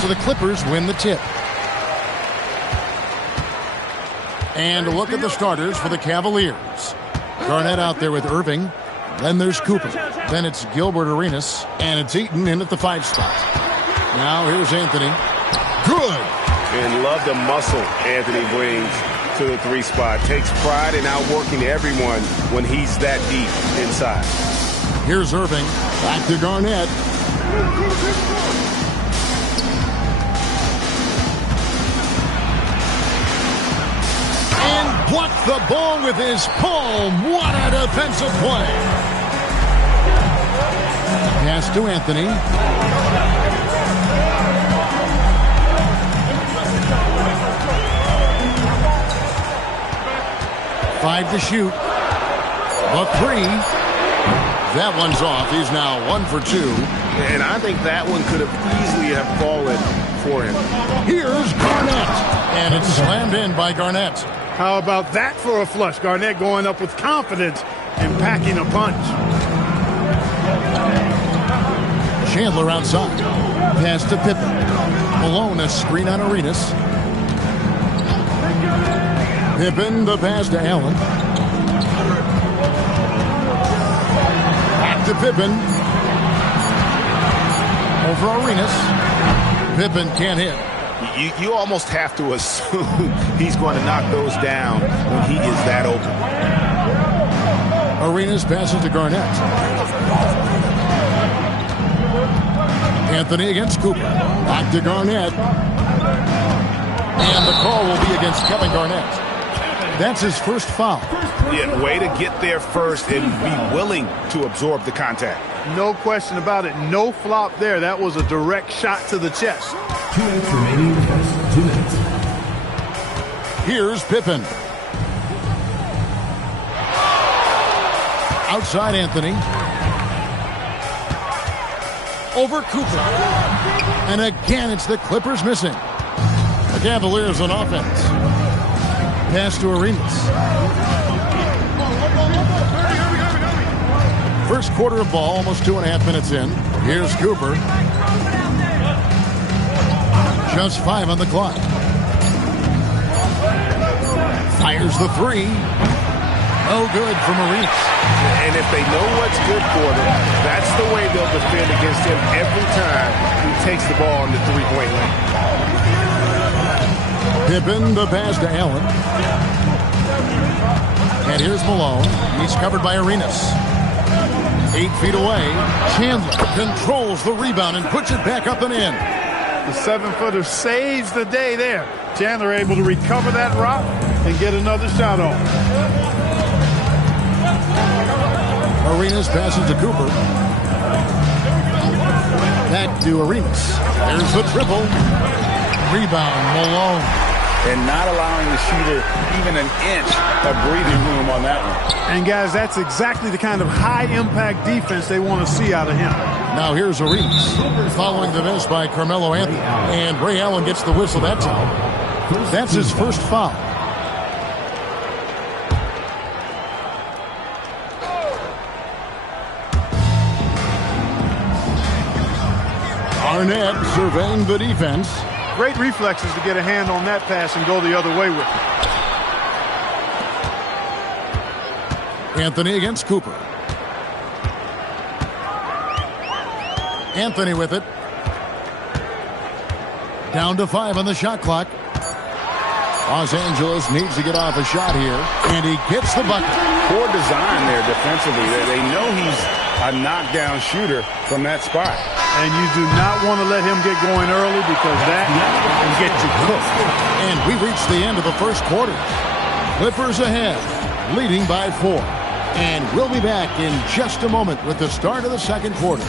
So the Clippers win the tip. And a look at the starters for the Cavaliers. Garnett out there with Irving. Then there's Cooper. Then it's Gilbert Arenas. And it's Eaton in at the 5 spot. Now here's Anthony. Good. And love the muscle Anthony brings to the 3 spot. Takes pride in outworking everyone when he's that deep inside. Here's Irving. Back to Garnett. And blocked the ball with his palm. What a defensive play. Pass to Anthony. Five to shoot. The 3. That one's off. He's now 1 for 2. And I think that one could have easily have fallen for him. Here's Garnett. And it's slammed in by Garnett. How about that for a flush? Garnett going up with confidence and packing a punch. Chandler outside. Pass to Pippen. Malone, a screen on Arenas. Pippen, the pass to Allen. Back to Pippen. Over Arenas. Pippen can't hit. You almost have to assume he's going to knock those down when he is that open. Arenas passes to Garnett. Anthony against Cooper. Back to Garnett. And the call will be against Kevin Garnett. That's his first foul. Yeah, way to get there first and be willing to absorb the contact. No question about it. No flop there. That was a direct shot to the chest. 2 minutes remaining. 2 minutes. Here's Pippen. Outside Anthony. Over Cooper. And again, it's the Clippers missing. The Cavaliers on offense. Pass to Arenas. First quarter of ball, almost 2.5 minutes in. Here's Cooper. Just 5 on the clock. Fires the 3. No good from Arenas. And if they know what's good for them, that's the way they'll defend against him every time he takes the ball in the 3-point lane. Pippen, the pass to Allen. And here's Malone. He's covered by Arenas. 8 feet away. Chandler controls the rebound and puts it back up and in. The 7-footer saves the day there. Chandler able to recover that rock and get another shot off. Arenas passes to Cooper. Back to Arenas. There's the triple. Rebound, Malone. And not allowing the shooter even an inch of breathing room on that one. And, guys, that's exactly the kind of high-impact defense they want to see out of him. Now here's Arenas. Following the miss by Carmelo Anthony. And Ray Allen gets the whistle that time. That's his first foul. Garnett surveying the defense. Great reflexes to get a hand on that pass and go the other way with it. Anthony against Cooper. Anthony with it. Down to 5 on the shot clock. Los Angeles needs to get off a shot here, and he gets the bucket. Poor design there defensively. They know he's a knockdown shooter from that spot. And you do not want to let him get going early because that can get you cooked. And we reach the end of the first quarter. Clippers ahead, leading by 4. And we'll be back in just a moment with the start of the second quarter.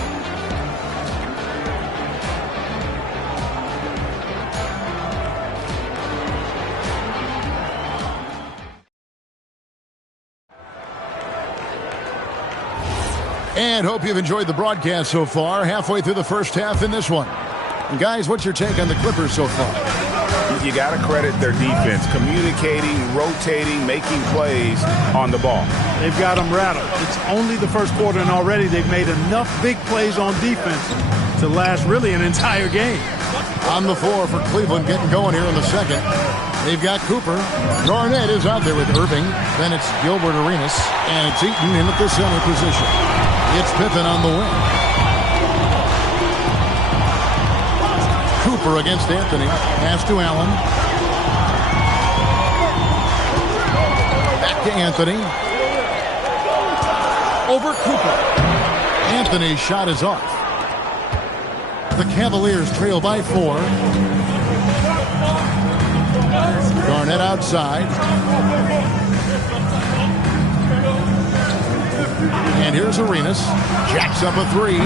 And hope you've enjoyed the broadcast so far. Halfway through the first half in this one. And guys, what's your take on the Clippers so far? you got to credit their defense, communicating, rotating, making plays on the ball. They've got them rattled. It's only the first quarter, and already they've made enough big plays on defense to last really an entire game. On the floor for Cleveland, getting going here in the second. They've got Cooper. Garnett is out there with Irving. Then it's Gilbert Arenas, and it's Eaton in at the center position. It's Pippen on the wing. Cooper against Anthony. Pass to Allen. Back to Anthony. Over Cooper. Anthony's shot is off. The Cavaliers trail by 4. Garnett outside. And here's Arenas. Jacks up a 3.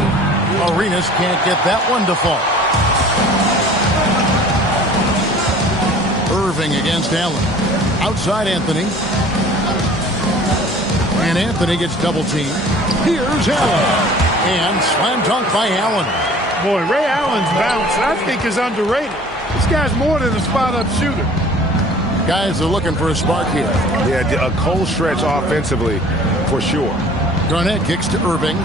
Arenas can't get that one to fall. Irving against Allen. Outside Anthony. And Anthony gets double teamed. Here's Allen. And slam dunk by Allen. Boy, Ray Allen's bounce, I think, is underrated. This guy's more than a spot-up shooter. Guys are looking for a spark here. Yeah, a cold stretch offensively, for sure. Garnett kicks to Irving.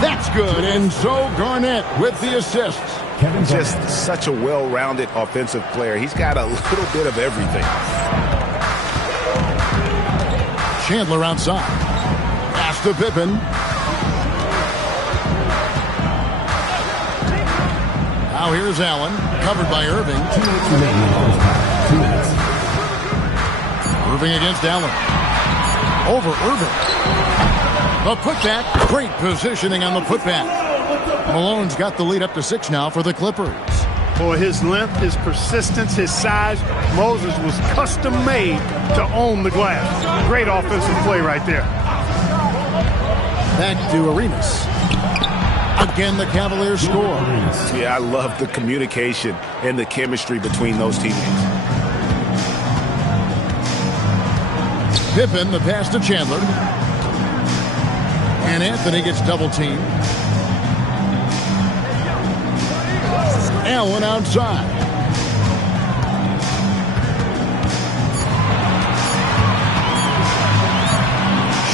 That's good. And so Garnett with the assist. Just such a well-rounded offensive player. He's got a little bit of everything. Chandler outside. Pass to Pippen. Now here's Allen, covered by Irving. 2 minutes remaining in the first half. 2 minutes. Irving against Allen. Over Irving. A putback. Great positioning on the putback. Malone's got the lead up to 6 now for the Clippers. Boy, his length, his persistence, his size. Moses was custom made to own the glass. Great offensive play right there. Back to Arenas. Again, the Cavaliers score. Yeah, I love the communication and the chemistry between those teammates. Pippen, the pass to Chandler. And Anthony gets double teamed. Allen outside.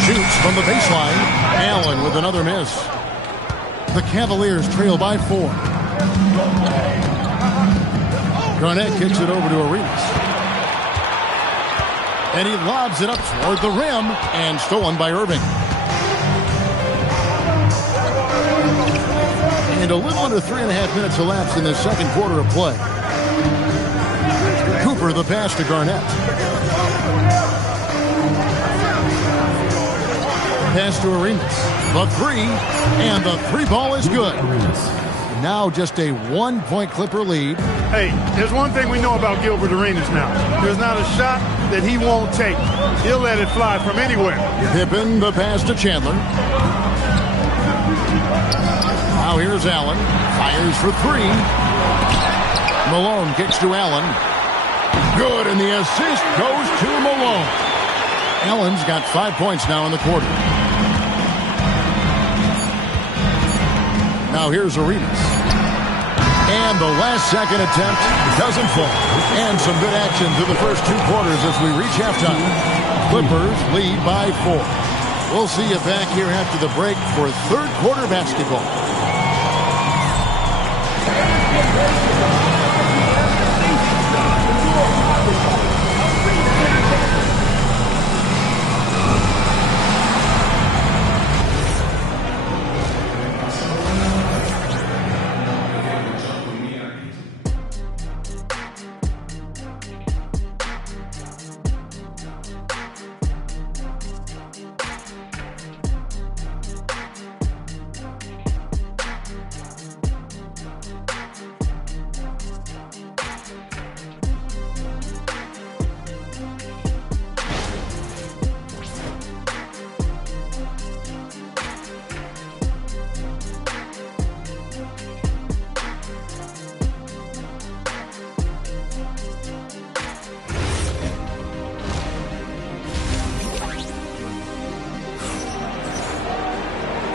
Shoots from the baseline. Allen with another miss. The Cavaliers trail by 4. Garnett kicks it over to Arenas. And he lobs it up toward the rim and stolen by Irving. And a little under 3.5 minutes elapsed in the second quarter of play. Cooper the pass to Garnett. Pass to Arenas. The 3, and the 3 ball is good. Now just a 1-point Clipper lead. Hey, there's one thing we know about Gilbert Arenas now. There's not a shot that he won't take. He'll let it fly from anywhere. Pippen the pass to Chandler. Now here's Allen. Fires for 3. Malone kicks to Allen. Good, and the assist goes to Malone. Allen's got 5 points now in the quarter. Now here's Arenas. And the last-second attempt doesn't fall. And some good action through the first 2 quarters as we reach halftime. Clippers lead by 4. We'll see you back here after the break for third quarter basketball.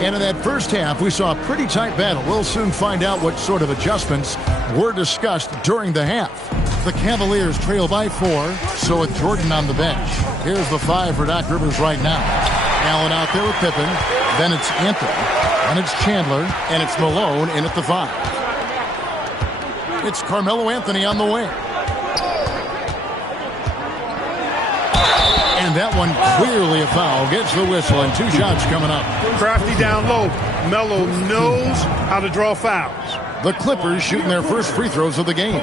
And in that first half, we saw a pretty tight battle. We'll soon find out what sort of adjustments were discussed during the half. The Cavaliers trail by 4, so with Jordan on the bench. Here's the 5 for Doc Rivers right now. Allen out there with Pippen. Then it's Anthony. And it's Chandler. And it's Malone in at the 5. It's Carmelo Anthony on the wing. And that one clearly a foul. Gets the whistle and 2 shots coming up. Crafty down low. Melo knows how to draw fouls. The Clippers shooting their first free throws of the game.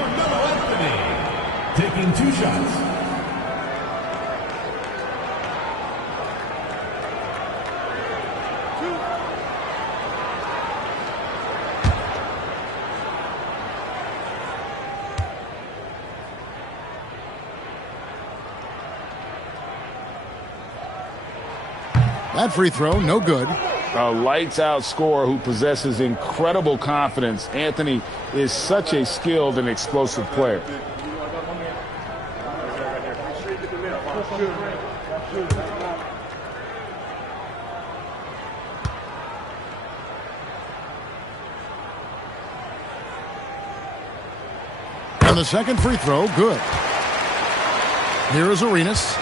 Taking 2 shots. That free throw, no good. A lights-out scorer who possesses incredible confidence. Anthony is such a skilled and explosive player. And the second free throw, good. Here is Arenas.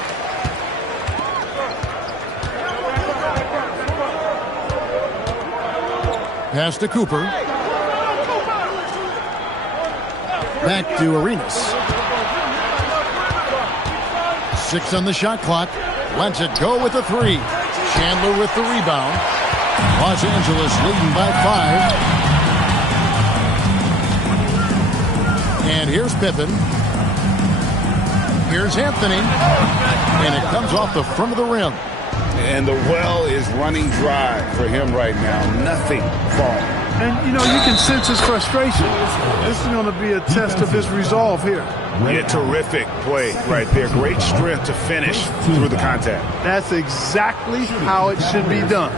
Pass to Cooper. Back to Arenas. 6 on the shot clock. Lets it go with the 3. Chandler with the rebound. Los Angeles leading by 5. And here's Pippen. Here's Anthony. And it comes off the front of the rim. And the well is running dry for him right now. Nothing falling. And, you know, you can sense his frustration. This is going to be a test of his resolve here. Yeah, terrific play right there. Great strength to finish through the contact. That's exactly how it should be done.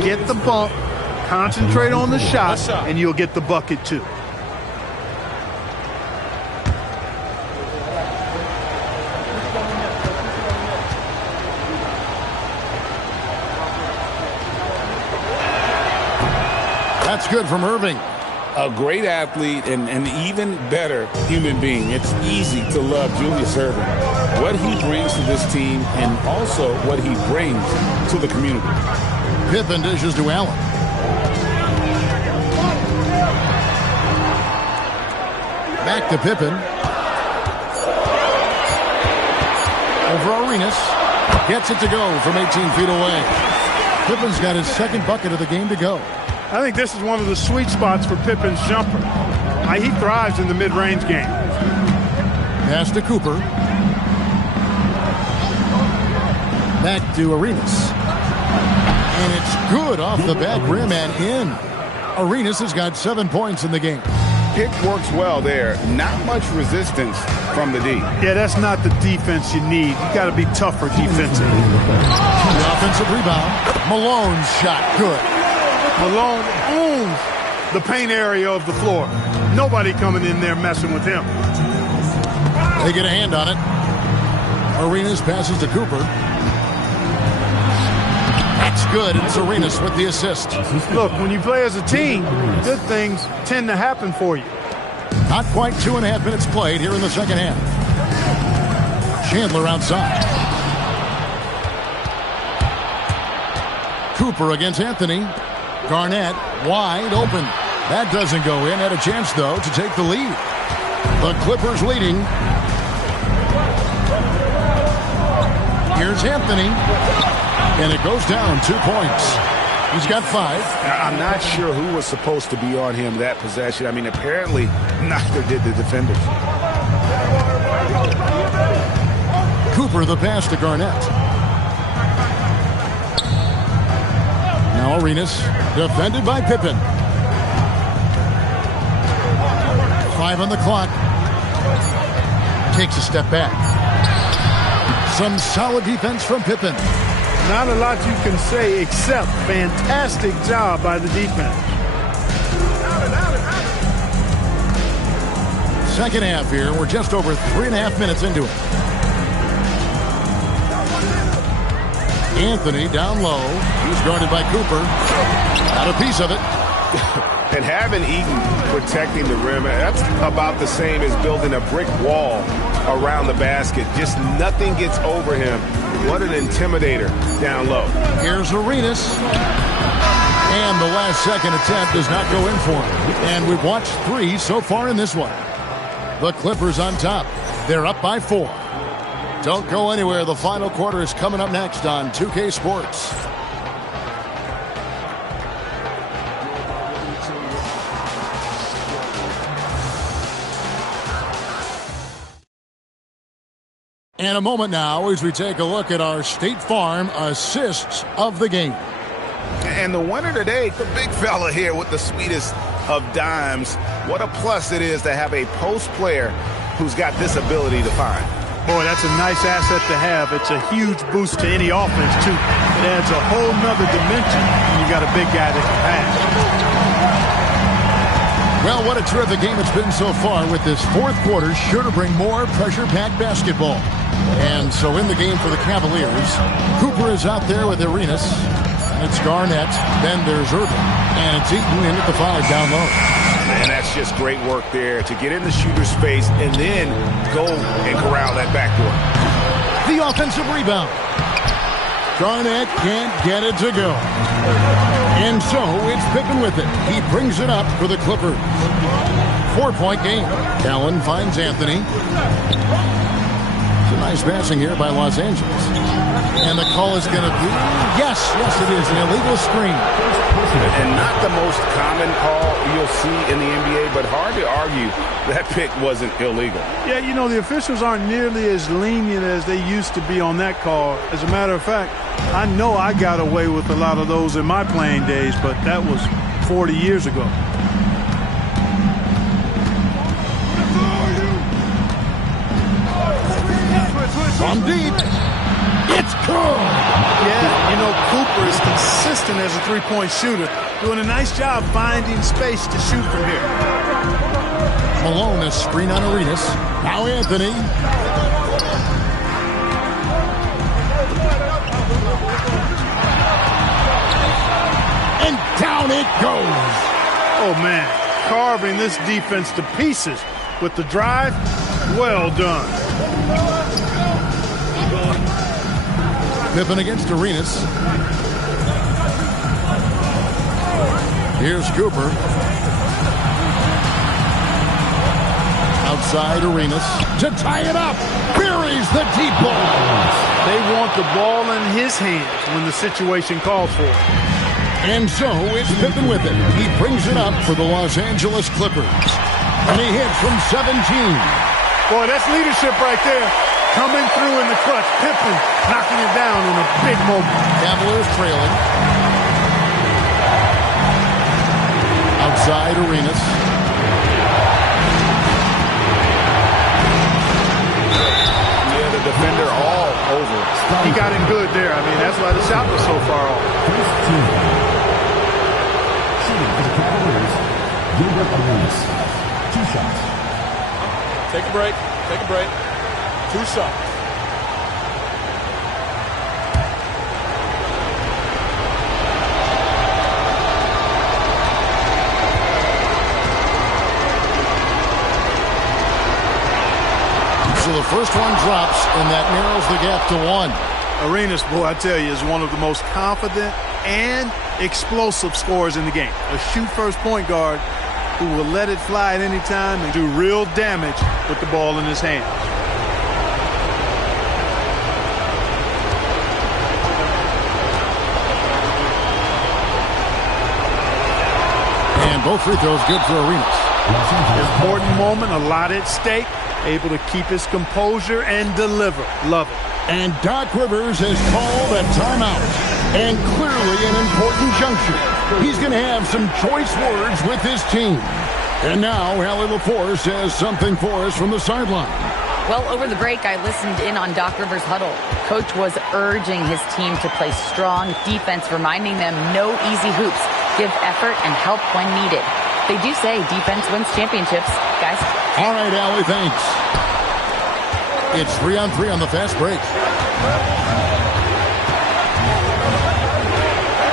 Get the bump, concentrate on the shot, and you'll get the bucket too. That's good from Irving. A great athlete and an even better human being. It's easy to love Julius Irving. What he brings to this team and also what he brings to the community. Pippen dishes to Allen. Back to Pippen. Over Arenas. Gets it to go from 18 feet away. Pippen's got his second bucket of the game to go. I think this is one of the sweet spots for Pippen's jumper. He thrives in the mid-range game. Pass to Cooper. Back to Arenas. And it's good off the back rim and in. Arenas has got 7 points in the game. Pick works well there. Not much resistance from the D. Yeah, that's not the defense you need. You got to be tougher defensively. The offensive rebound. Malone's shot, good. Malone owns the paint area of the floor. Nobody coming in there messing with him. They get a hand on it. Arenas passes to Cooper. That's good. It's Arenas with the assist. Look, when you play as a team, good things tend to happen for you. Not quite 2.5 minutes played here in the second half. Chandler outside. Cooper against Anthony. Garnett wide open. That doesn't go in. Had a chance, though, to take the lead. The Clippers leading. Here's Anthony. And it goes down 2 points. He's got 5. I'm not sure who was supposed to be on him that possession. I mean, apparently neither did the defenders. Cooper the pass to Garnett. Now Arenas, defended by Pippen. 5 on the clock. Takes a step back. Some solid defense from Pippen. Not a lot you can say except fantastic job by the defense. Second half here. We're just over 3.5 minutes into it. Anthony down low. He's guarded by Cooper. Got a piece of it. And having Eaton protecting the rim, that's about the same as building a brick wall around the basket. Just nothing gets over him. What an intimidator down low. Here's Arenas. And the last second attempt does not go in for him. And we've watched 3 so far in this one. The Clippers on top. They're up by 4. Don't go anywhere. The final quarter is coming up next on 2K Sports. In a moment now as we take a look at our State Farm assists of the game. And the winner today, the big fella here with the sweetest of dimes. What a plus it is to have a post player who's got this ability to find. Boy, that's a nice asset to have. It's a huge boost to any offense, too. It adds a whole nother dimension when you got a big guy that can pass. Well, what a terrific game it's been so far with this fourth quarter. Sure to bring more pressure-packed basketball. And so in the game for the Cavaliers, Cooper is out there with Arenas. It's Garnett. Then there's Irving. And it's Eaton in at the 5 down low. Man, that's just great work there to get in the shooter's space and then go and corral that backdoor. The offensive rebound. Garnett can't get it to go. And so it's Pippen with it. He brings it up for the Clippers. 4-point game. Allen finds Anthony. It's a nice passing here by Los Angeles. And the call is going to be, yes, it is, an illegal screen. And not the most common call you'll see in the NBA, but hard to argue that pick wasn't illegal. Yeah, you know, the officials aren't nearly as lenient as they used to be on that call. As a matter of fact, I know I got away with a lot of those in my playing days, but that was 40 years ago. From deep. It's good. Yeah, you know, Cooper is consistent as a three-point shooter, doing a nice job finding space to shoot from here. Malone, a screen on Arenas. Now Anthony. And down it goes. Oh, man, carving this defense to pieces with the drive. Well done. Pippen against Arenas. Here's Cooper. Outside Arenas to tie it up. Buries the deep ball. They want the ball in his hands when the situation calls for it. And so it's Pippen with it. He brings it up for the Los Angeles Clippers. And he hits from 17. Boy, that's leadership right there. Coming through in the clutch. Pippen knocking it down in a big moment. Cavaliers trailing. Outside Arenas. Yeah, the defender all over. He got in good there. I mean, that's why the shot was so far off. Shooting for the Cavaliers, Gilbert Arenas. 2 shots. Take a break. 2 shots. So the first one drops, and that narrows the gap to 1. Arenas, boy, I tell you, is one of the most confident and explosive scorers in the game. A shoot-first point guard who will let it fly at any time and do real damage with the ball in his hand. And both free throws good for Arenas. Important moment, a lot at stake. Able to keep his composure and deliver. Love it. And Doc Rivers has called a timeout. And clearly an important juncture. He's going to have some choice words with his team. And now, Allie LaForce has something for us from the sideline. Well, over the break, I listened in on Doc Rivers' huddle. Coach was urging his team to play strong defense, reminding them no easy hoops. Give effort and help when needed. They do say defense wins championships, guys. All right, Allie, thanks. It's 3-on-3 on the fast break.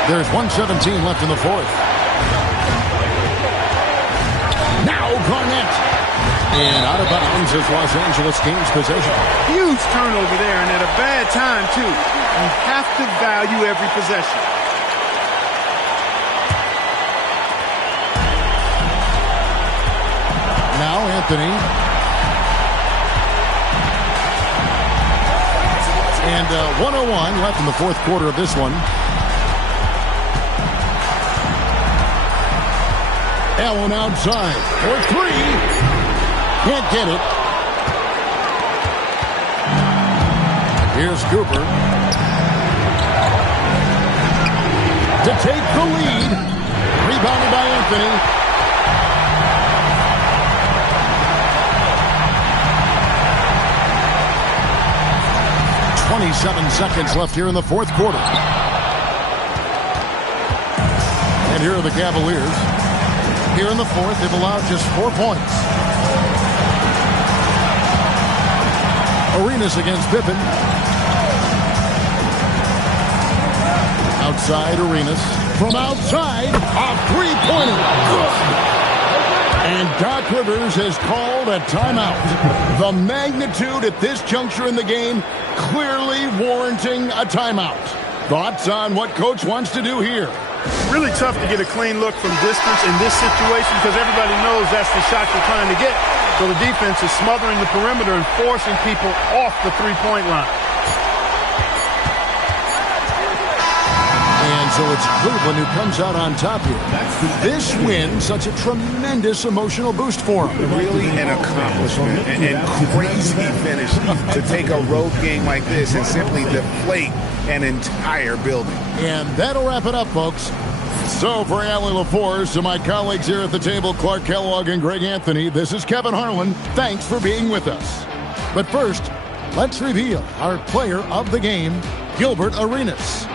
There's 1:17 left in the fourth. Now Garnett. And out of bounds as Los Angeles gains possession. Huge turnover there, and at a bad time, too. You have to value every possession. Now Anthony. And 1:01 left in the fourth quarter of this one. Allen outside for three. Can't get it. Here's Cooper to take the lead. Rebounded by Anthony. "27 seconds left here in the fourth quarter. And here are the Cavaliers. Here in the fourth, they've allowed just 4 points. Arenas against Pippen. Outside Arenas. From outside, a three-pointer. Good. And Doc Rivers has called a timeout. The magnitude at this juncture in the game clearly warranting a timeout. Thoughts on what Coach wants to do here? Really tough to get a clean look from distance in this situation because everybody knows that's the shot you're trying to get. So the defense is smothering the perimeter and forcing people off the three-point line. And so it's Cleveland who comes out on top here. This win, such a tremendous emotional boost for them. Really an accomplishment and crazy finish to take a road game like this and simply deflate an entire building. And that'll wrap it up, folks. So for Allie LaForce, to my colleagues here at the table, Clark Kellogg and Greg Anthony, this is Kevin Harlan. Thanks for being with us. But first, let's reveal our player of the game, Gilbert Arenas.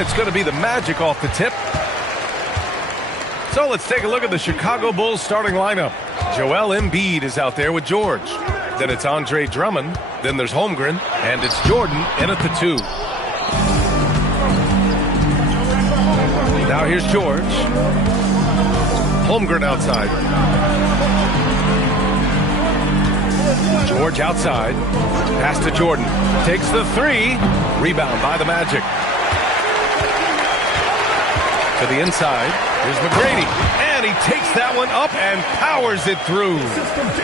And it's going to be the Magic off the tip. So let's take a look at the Chicago Bulls starting lineup. Joel Embiid is out there with George. Then it's Andre Drummond. Then there's Holmgren. And it's Jordan in at the 2. Now here's George. Holmgren outside. George outside. Pass to Jordan. Takes the 3. Rebound by the Magic. To the inside. Here's McGrady. And he takes that one up and powers it through.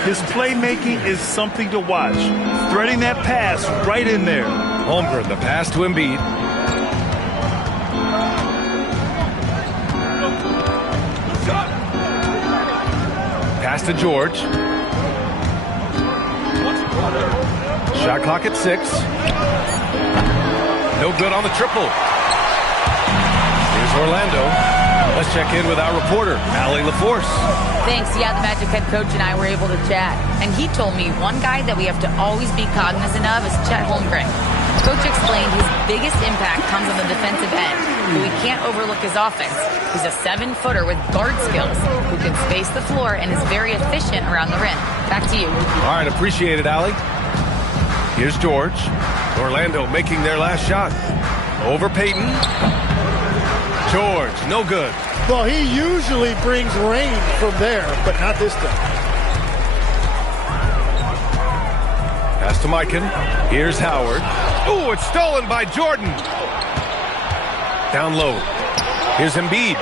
His playmaking is something to watch. Threading that pass right in there. Holmgren, the pass to Embiid. Pass to George. Shot clock at 6. No good on the triple. Here's Orlando. Let's check in with our reporter, Allie LaForce. Thanks. Yeah, the Magic head coach and I were able to chat. And he told me one guy that we have to always be cognizant of is Chet Holmgren. Coach explained his biggest impact comes on the defensive end, but we can't overlook his offense. He's a 7-footer with guard skills who can space the floor and is very efficient around the rim. Back to you. All right, appreciate it, Allie. Here's George. Orlando making their last shot. Over Payton. George, no good. Well, he usually brings rain from there, but not this time. Pass to Mikan. Here's Howard. Ooh, it's stolen by Jordan. Down low. Here's Embiid.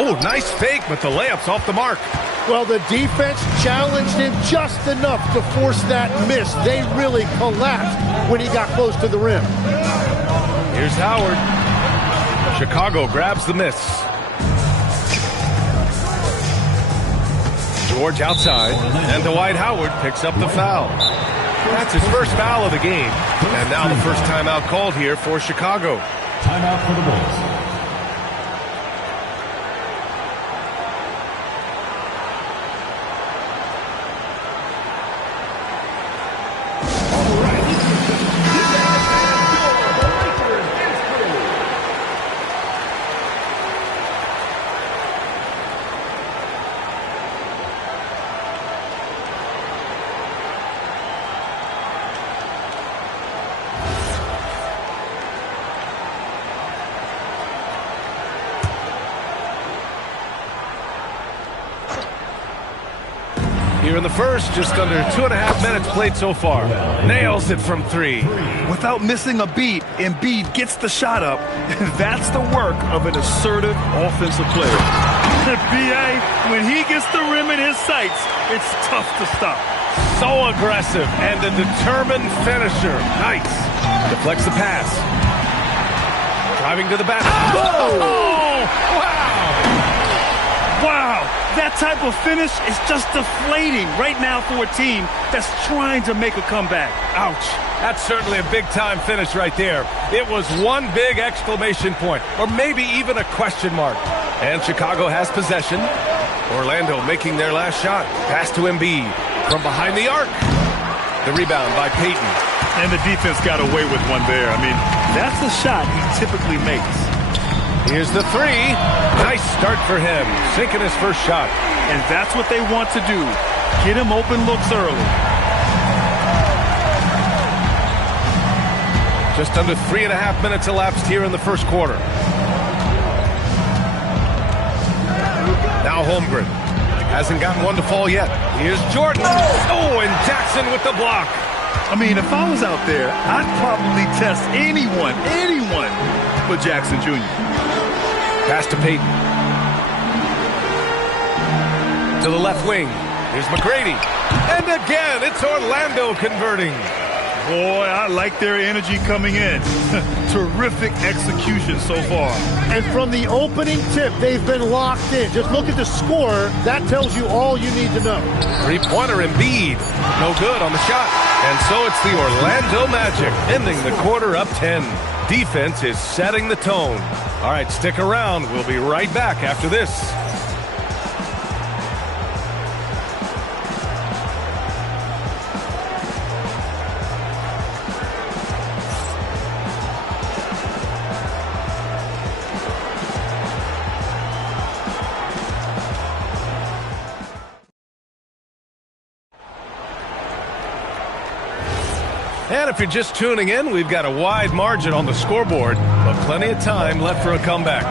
Oh, nice fake, but the layup's off the mark. Well, the defense challenged him just enough to force that miss. They really collapsed when he got close to the rim. Here's Howard. Chicago grabs the miss. George outside, and Dwight Howard picks up the foul. That's his first foul of the game. And now the first timeout called here for Chicago. Timeout for the Bulls. Here in the first, just under 2.5 minutes played so far. Nails it from 3. Without missing a beat, Embiid gets the shot up. That's the work of an assertive offensive player. B.A., when he gets the rim in his sights, it's tough to stop. So aggressive and a determined finisher. Nice. Deflects the pass. Driving to the basket. Oh! Wow! Wow, that type of finish is just deflating right now for a team that's trying to make a comeback. Ouch. That's certainly a big-time finish right there. It was one big exclamation point, or maybe even a question mark. And Chicago has possession. Orlando making their last shot. Pass to Embiid from behind the arc. The rebound by Payton. And the defense got away with one there. I mean, that's a shot he typically makes. Here's the 3. Nice start for him. Sinking his first shot. And that's what they want to do. Get him open looks early. Just under 3.5 minutes elapsed here in the first quarter. Now Holmgren. Hasn't gotten one to fall yet. Here's Jordan. Oh, and Jackson with the block. I mean, if I was out there, I'd probably test anyone but Jackson Jr. Pass to Payton. To the left wing. Here's McGrady. And again, it's Orlando converting. Boy, I like their energy coming in. Terrific execution so far. And from the opening tip, they've been locked in. Just look at the score. That tells you all you need to know. Three-pointer Embiid. No good on the shot. And so it's the Orlando Magic ending the quarter up 10. Defense is setting the tone. All right, stick around. We'll be right back after this. And if you're just tuning in, we've got a wide margin on the scoreboard, but plenty of time left for a comeback.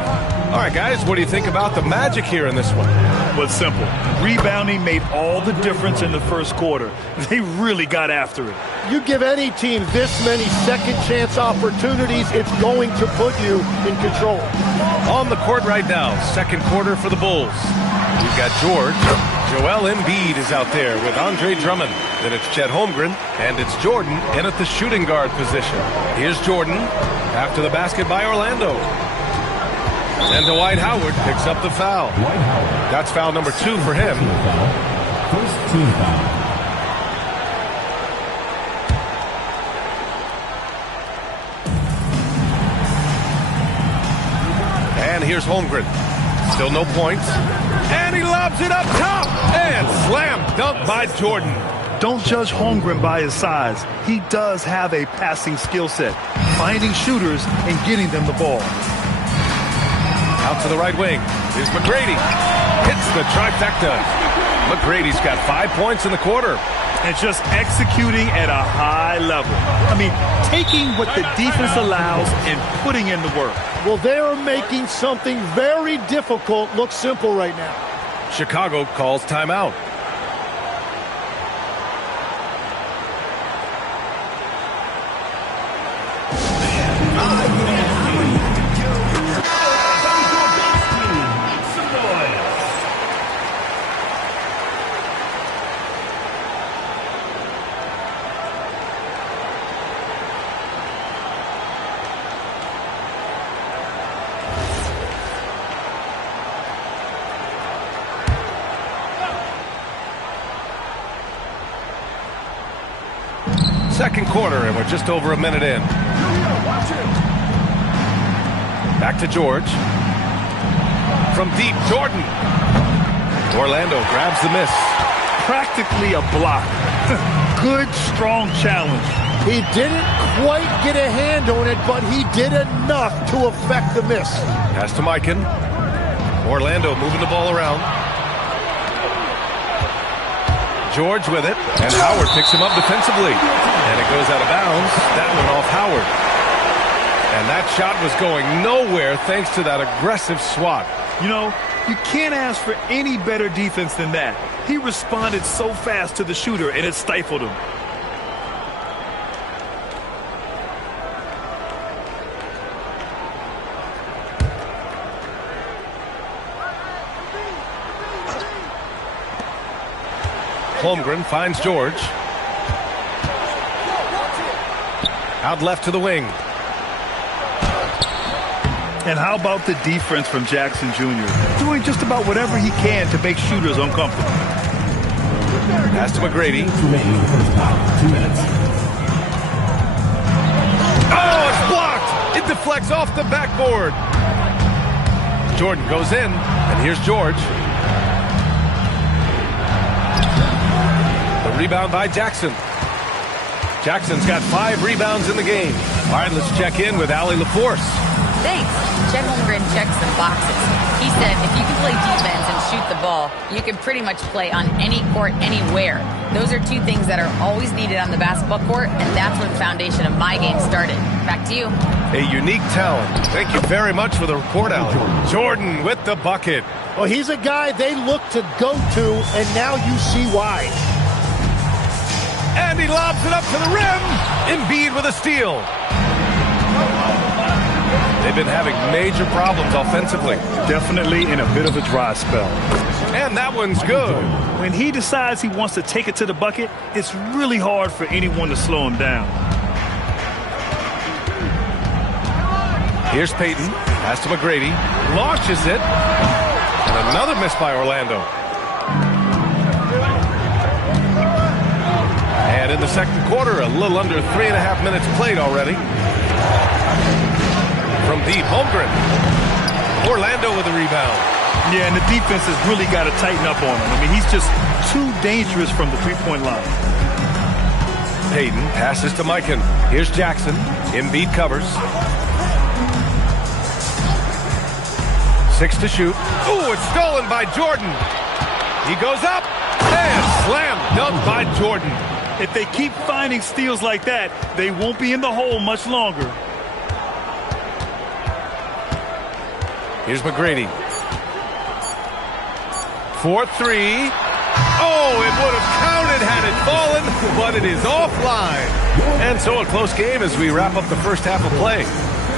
All right, guys, what do you think about the Magic here in this one? Well, it's simple. Rebounding made all the difference in the first quarter. They really got after it. You give any team this many second chance opportunities, it's going to put you in control. On the court right now, second quarter for the Bulls. We've got George. Joel Embiid is out there with Andre Drummond. Then it's Chet Holmgren, and it's Jordan in at the shooting guard position. Here's Jordan after the basket by Orlando. And Dwight Howard picks up the foul. That's foul number 2 for him. First team foul. And here's Holmgren. Still no points. And he lobs it up top. And slam dunk by Jordan. Don't judge Holmgren by his size. He does have a passing skill set, finding shooters and getting them the ball. Out to the right wing. Here's McGrady. Hits the trifecta. McGrady's got 5 points in the quarter. And just executing at a high level. I mean, taking what the defense allows and putting in the work. Well, they are making something very difficult look simple right now. Chicago calls timeout. Second quarter, and we're just over a minute in. Back to George. From deep, Jordan. Orlando grabs the miss. Practically a block. Good, strong challenge. He didn't quite get a hand on it, but he did enough to affect the miss. Pass to Mikan. Orlando moving the ball around. George with it, and Howard picks him up defensively. And it goes out of bounds. That one off Howard. And that shot was going nowhere thanks to that aggressive swat. You know, you can't ask for any better defense than that. He responded so fast to the shooter, and it stifled him. Holmgren finds George. Out left to the wing. And how about the defense from Jackson Jr.? Doing just about whatever he can to make shooters uncomfortable. Pass to McGrady. 2 minutes. Oh, it's blocked! It deflects off the backboard. Jordan goes in, and here's George. The rebound by Jackson. Jackson's got 5 rebounds in the game. All right, let's check in with Allie LaForce. Thanks. Chet Holmgren checks some boxes. He said if you can play defense and shoot the ball, you can pretty much play on any court, anywhere. Those are 2 things that are always needed on the basketball court, and that's where the foundation of my game started. Back to you. A unique talent. Thank you very much for the report, Allie. Jordan with the bucket. Well, he's a guy they look to go to, and now you see why. And he lobs it up to the rim. Embiid with a steal. They've been having major problems offensively. Definitely in a bit of a dry spell. And that one's good. When he decides he wants to take it to the bucket, it's really hard for anyone to slow him down. Here's Payton. Pass to McGrady. Launches it. And another miss by Orlando. And in the second quarter, a little under 3.5 minutes played already. From deep, Holmgren. Orlando with a rebound. Yeah, and the defense has really got to tighten up on him. I mean, he's just too dangerous from the three-point line. Payton passes to Mikan. Here's Jackson. Embiid covers. 6 to shoot. Ooh, it's stolen by Jordan. He goes up and slam dunk by Jordan. If they keep finding steals like that, they won't be in the hole much longer. Here's McGrady. 4-3. Oh, it would have counted had it fallen, but it is offline. And so a close game as we wrap up the first half of play.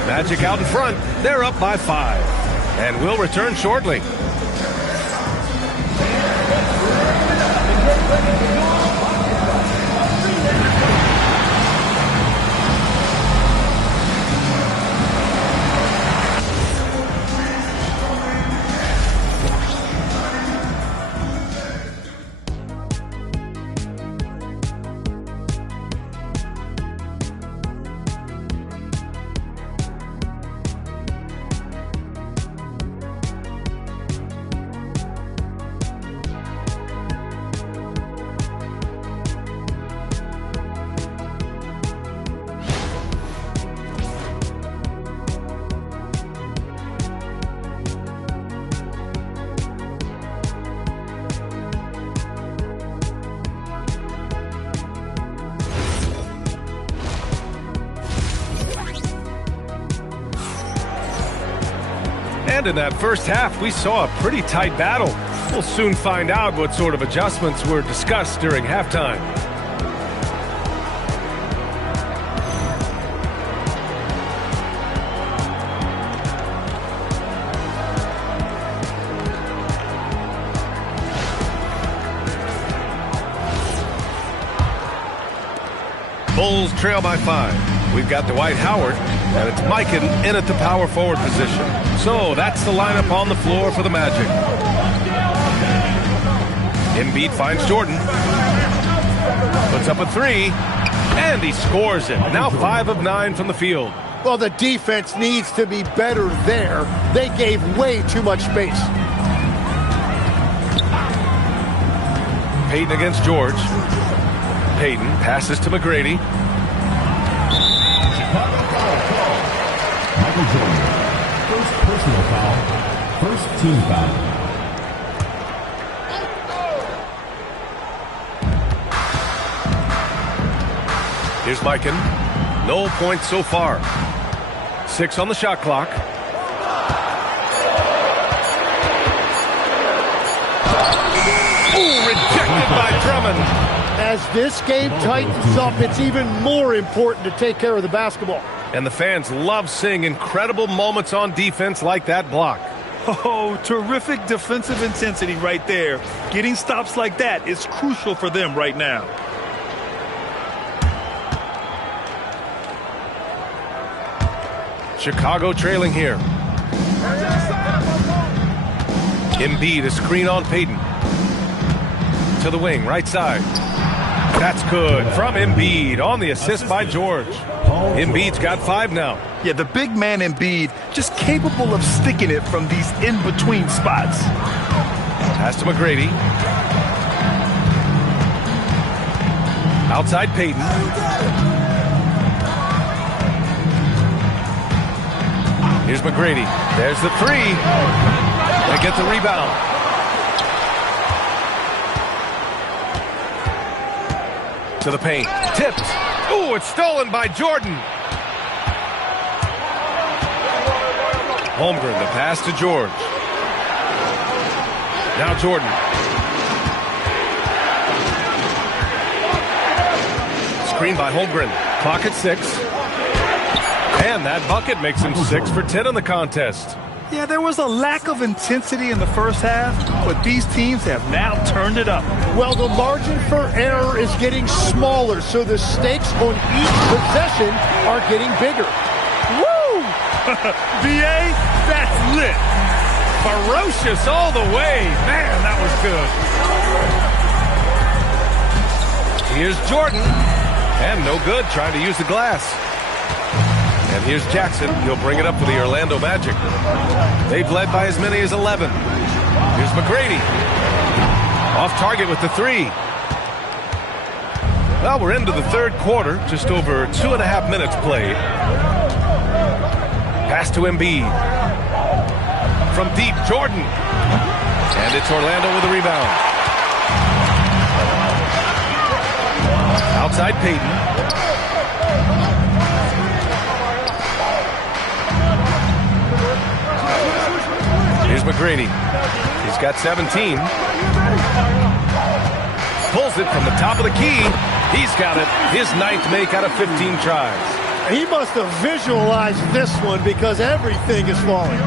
Magic out in front. They're up by 5. And we'll return shortly. And in that first half, we saw a pretty tight battle. We'll soon find out what sort of adjustments were discussed during halftime. Bulls trail by 5. We've got Dwight Howard, and it's Mikan in at the power forward position. So that's the lineup on the floor for the Magic. Embiid finds Jordan. Puts up a 3, and he scores it. Now 5 of 9 from the field. Well, the defense needs to be better there. They gave way too much space. Payton against George. Payton passes to McGrady. Michael Jordan. First personal foul. First team foul. Here's Mikan. No points so far. 6 on the shot clock. Ooh, rejected by Drummond. As this game tightens up, it's even more important to take care of the basketball. And the fans love seeing incredible moments on defense like that block. Oh, terrific defensive intensity right there. Getting stops like that is crucial for them right now. Chicago trailing here. Embiid, a screen on Payton. To the wing, right side. That's good from Embiid on the assist by George. Embiid's got 5 now. Yeah, the big man Embiid just capable of sticking it from these in-between spots. Pass to McGrady. Outside Payton. Here's McGrady. There's the 3. They get the rebound. To the paint. Tipped. Ooh, it's stolen by Jordan. Holmgren, the pass to George. Now Jordan. Screen by Holmgren. Clock at 6. And that bucket makes him 6 for 10 in the contest. Yeah, there was a lack of intensity in the first half, but these teams have now turned it up. Well, the margin for error is getting smaller, so the stakes on each possession are getting bigger. Woo! VA, that's lit. Ferocious all the way. Man, that was good. Here's Jordan. And no good, trying to use the glass. And here's Jackson. He'll bring it up for the Orlando Magic. They've led by as many as 11. Here's McGrady. Off target with the 3. Well, we're into the third quarter. Just over 2.5 minutes played. Pass to Embiid. From deep, Jordan. And it's Orlando with a rebound. Outside Payton. Here's McGrady. He's got 17. Pulls it from the top of the key. He's got it. His 9th make out of 15 tries. He must have visualized this one because everything is falling.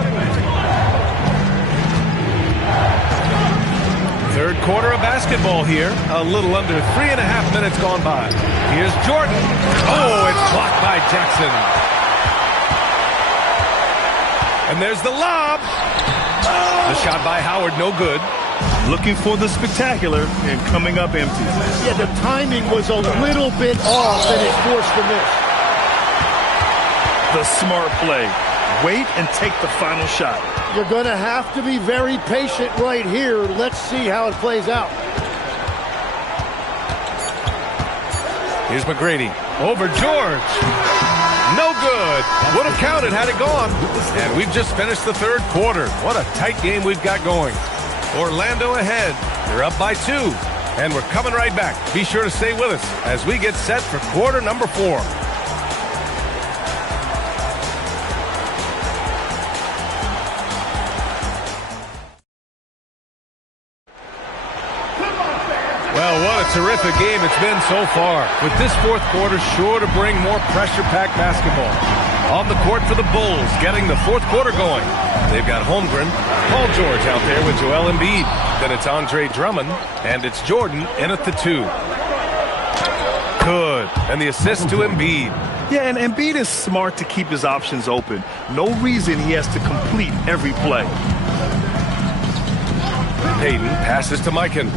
Third quarter of basketball here. A little under 3.5 minutes gone by. Here's Jordan. Oh, it's blocked by Jackson. And there's the lob. The shot by Howard, no good. Looking for the spectacular and coming up empty. Yeah, the timing was a little bit off and it forced the miss. The smart play. Wait and take the final shot. You're going to have to be very patient right here. Let's see how it plays out. Here's McGrady. Over George. No good. Would have counted had it gone. And we've just finished the third quarter. What a tight game we've got going. Orlando ahead. They're up by 2. And we're coming right back. Be sure to stay with us as we get set for quarter number 4. Well, what a terrific game it's been so far. With this fourth quarter sure to bring more pressure-packed basketball. On the court for the Bulls, getting the fourth quarter going. They've got Holmgren, Paul George out there with Joel Embiid. Then it's Andre Drummond, and it's Jordan in at the 2. Good. And the assist to Embiid. Yeah, and Embiid is smart to keep his options open. No reason he has to complete every play. Payton passes to Mikan.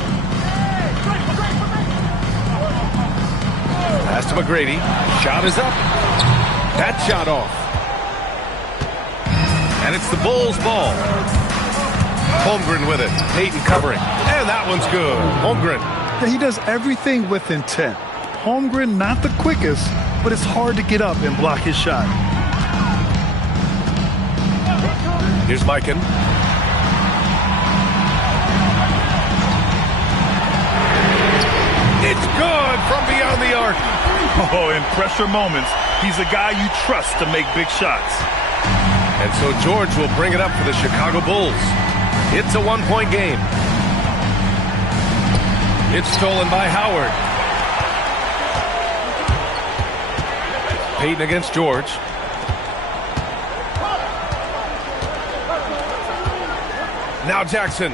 Pass to McGrady. Shot is up. That shot off. And it's the Bulls' ball. Holmgren with it. Payton covering. And that one's good. Holmgren. Yeah, he does everything with intent. Holmgren, not the quickest, but it's hard to get up and block his shot. Here's Mikan. It's good from beyond the arc. Oh, in pressure moments, he's a guy you trust to make big shots. And so George will bring it up for the Chicago Bulls. It's a one-point game. It's stolen by Howard. Payton against George. Now Jackson.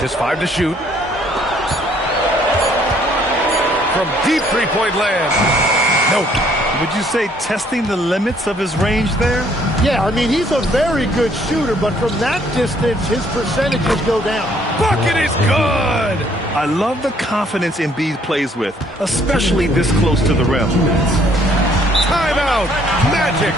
Just 5 to shoot. From deep three-point land. Nope. Would you say testing the limits of his range there? Yeah, I mean, he's a very good shooter, but from that distance, his percentages go down. Bucket is good! I love the confidence Embiid plays with, especially this close to the rim. Timeout! Magic!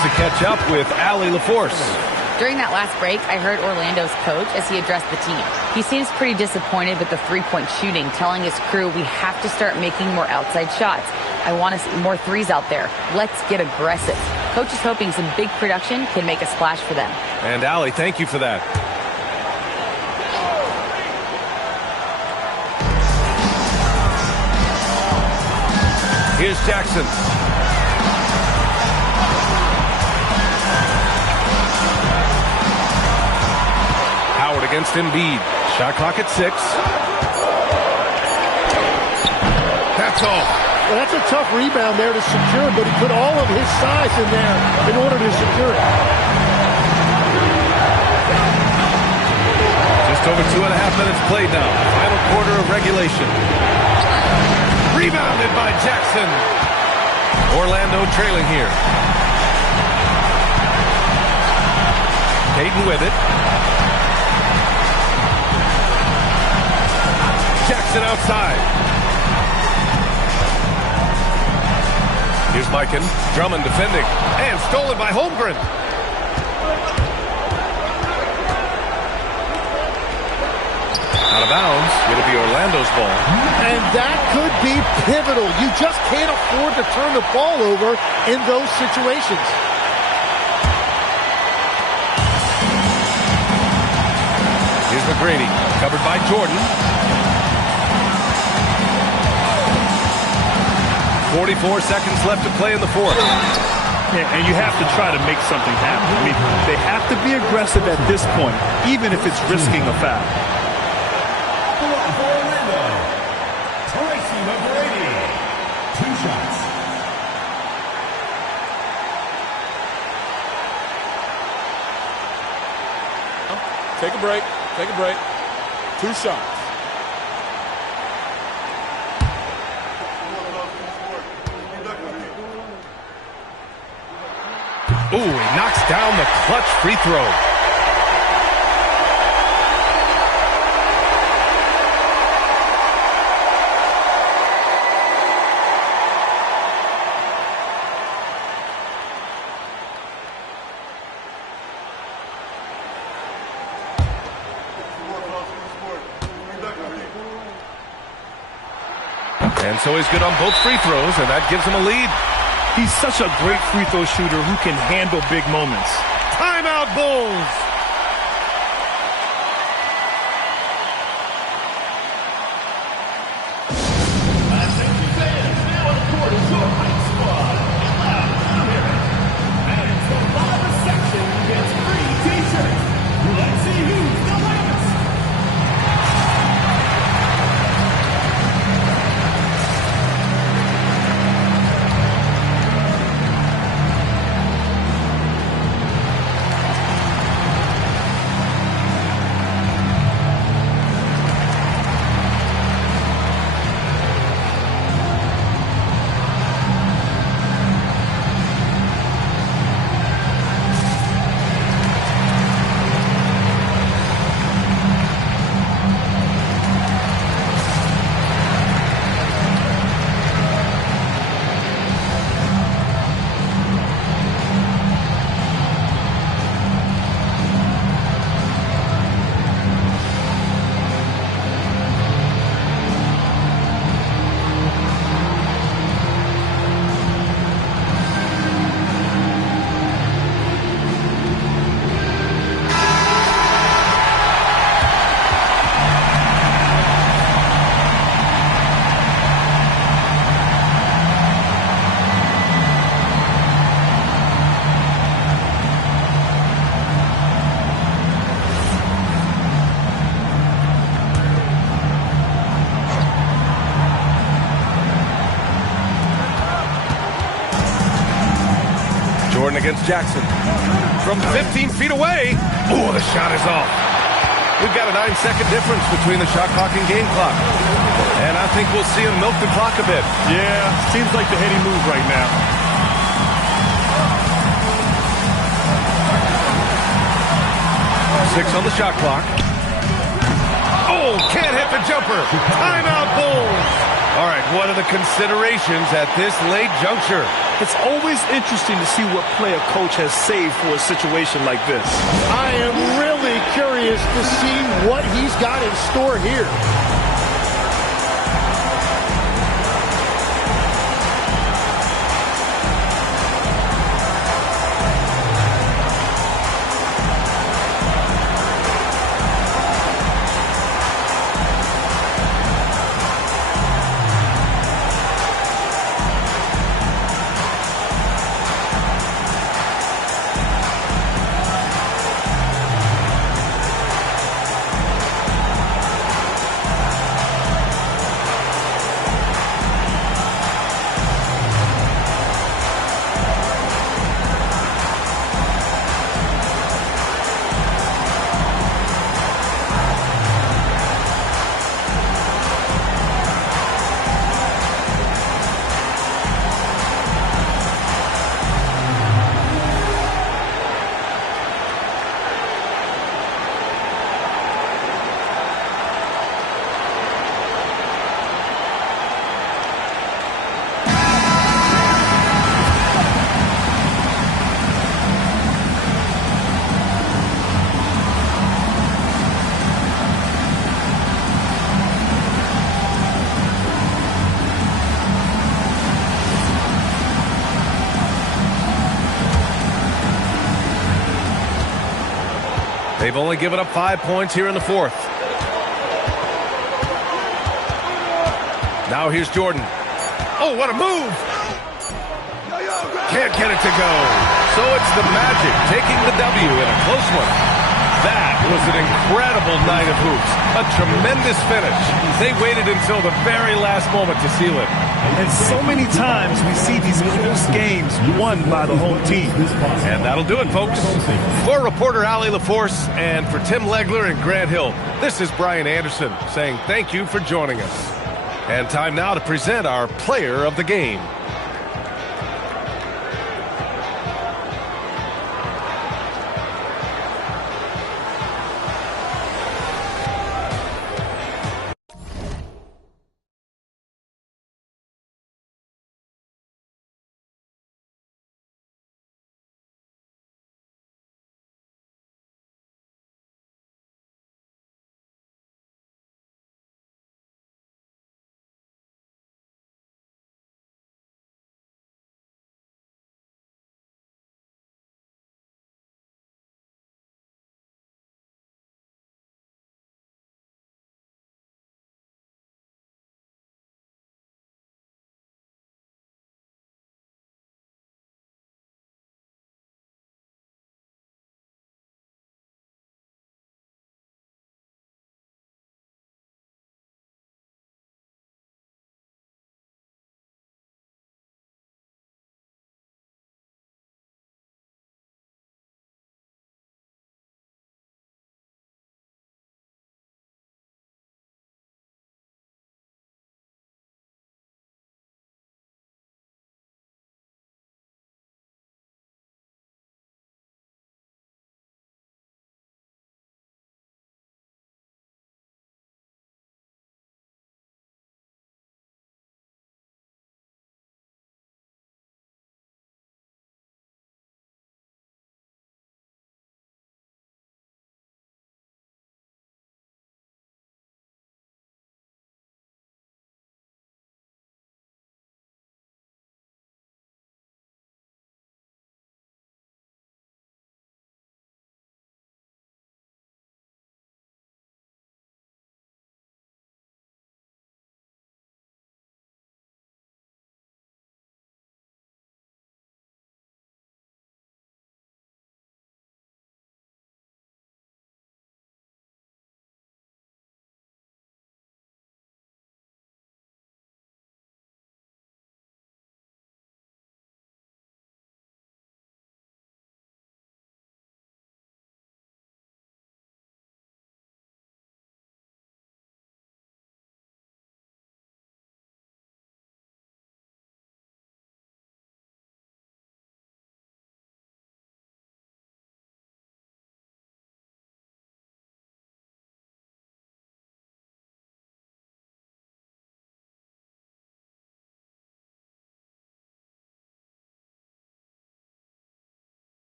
To catch up with Allie LaForce. During that last break, I heard Orlando's coach as he addressed the team. He seems pretty disappointed with the three-point shooting, telling his crew we have to start making more outside shots. I want to see more threes out there. Let's get aggressive. Coach is hoping some big production can make a splash for them. And Allie, thank you for that. Here's Jackson. Howard against Embiid. Shot clock at 6. That's all. Well, that's a tough rebound there to secure, but he put all of his size in there in order to secure it. Just over 2.5 minutes played now. Final quarter of regulation. Rebounded by Jackson. Orlando trailing here. Payton with it. Jackson outside. Here's Mikan. Drummond defending. And stolen by Holmgren. Out of bounds. It'll be Orlando's ball. And that could be pivotal. You just can't afford to turn the ball over in those situations. Here's McGrady. Covered by Jordan. 44 seconds left to play in the fourth. Yeah, and you have to try to make something happen. I mean, they have to be aggressive at this point, even if it's risking a foul. Take a break. Take a break. 2 shots. Ooh, he knocks down the clutch free throw. And so he's good on both free throws, and that gives him a lead. He's such a great free throw shooter who can handle big moments. Timeout, Bulls! Jordan against Jackson. From 15 feet away. Ooh, the shot is off. We've got a 9-second difference between the shot clock and game clock. And I think we'll see him milk the clock a bit. Yeah, seems like the heady move right now. Six on the shot clock. Oh, can't hit the jumper. Timeout, Bulls. All right, what are the considerations at this late juncture? It's always interesting to see what play a coach has saved for a situation like this. I am really curious to see what he's got in store here. They've only given up 5 points here in the fourth. Now here's Jordan. Oh, what a move! Can't get it to go. So it's the Magic taking the W in a close one. That was an incredible night of hoops. A tremendous finish. They waited until the very last moment to seal it. And so many times we see these close games won by the home team. And that'll do it, folks. For reporter Allie LaForce and for Tim Legler and Grant Hill, this is Brian Anderson saying thank you for joining us. And time now to present our player of the game.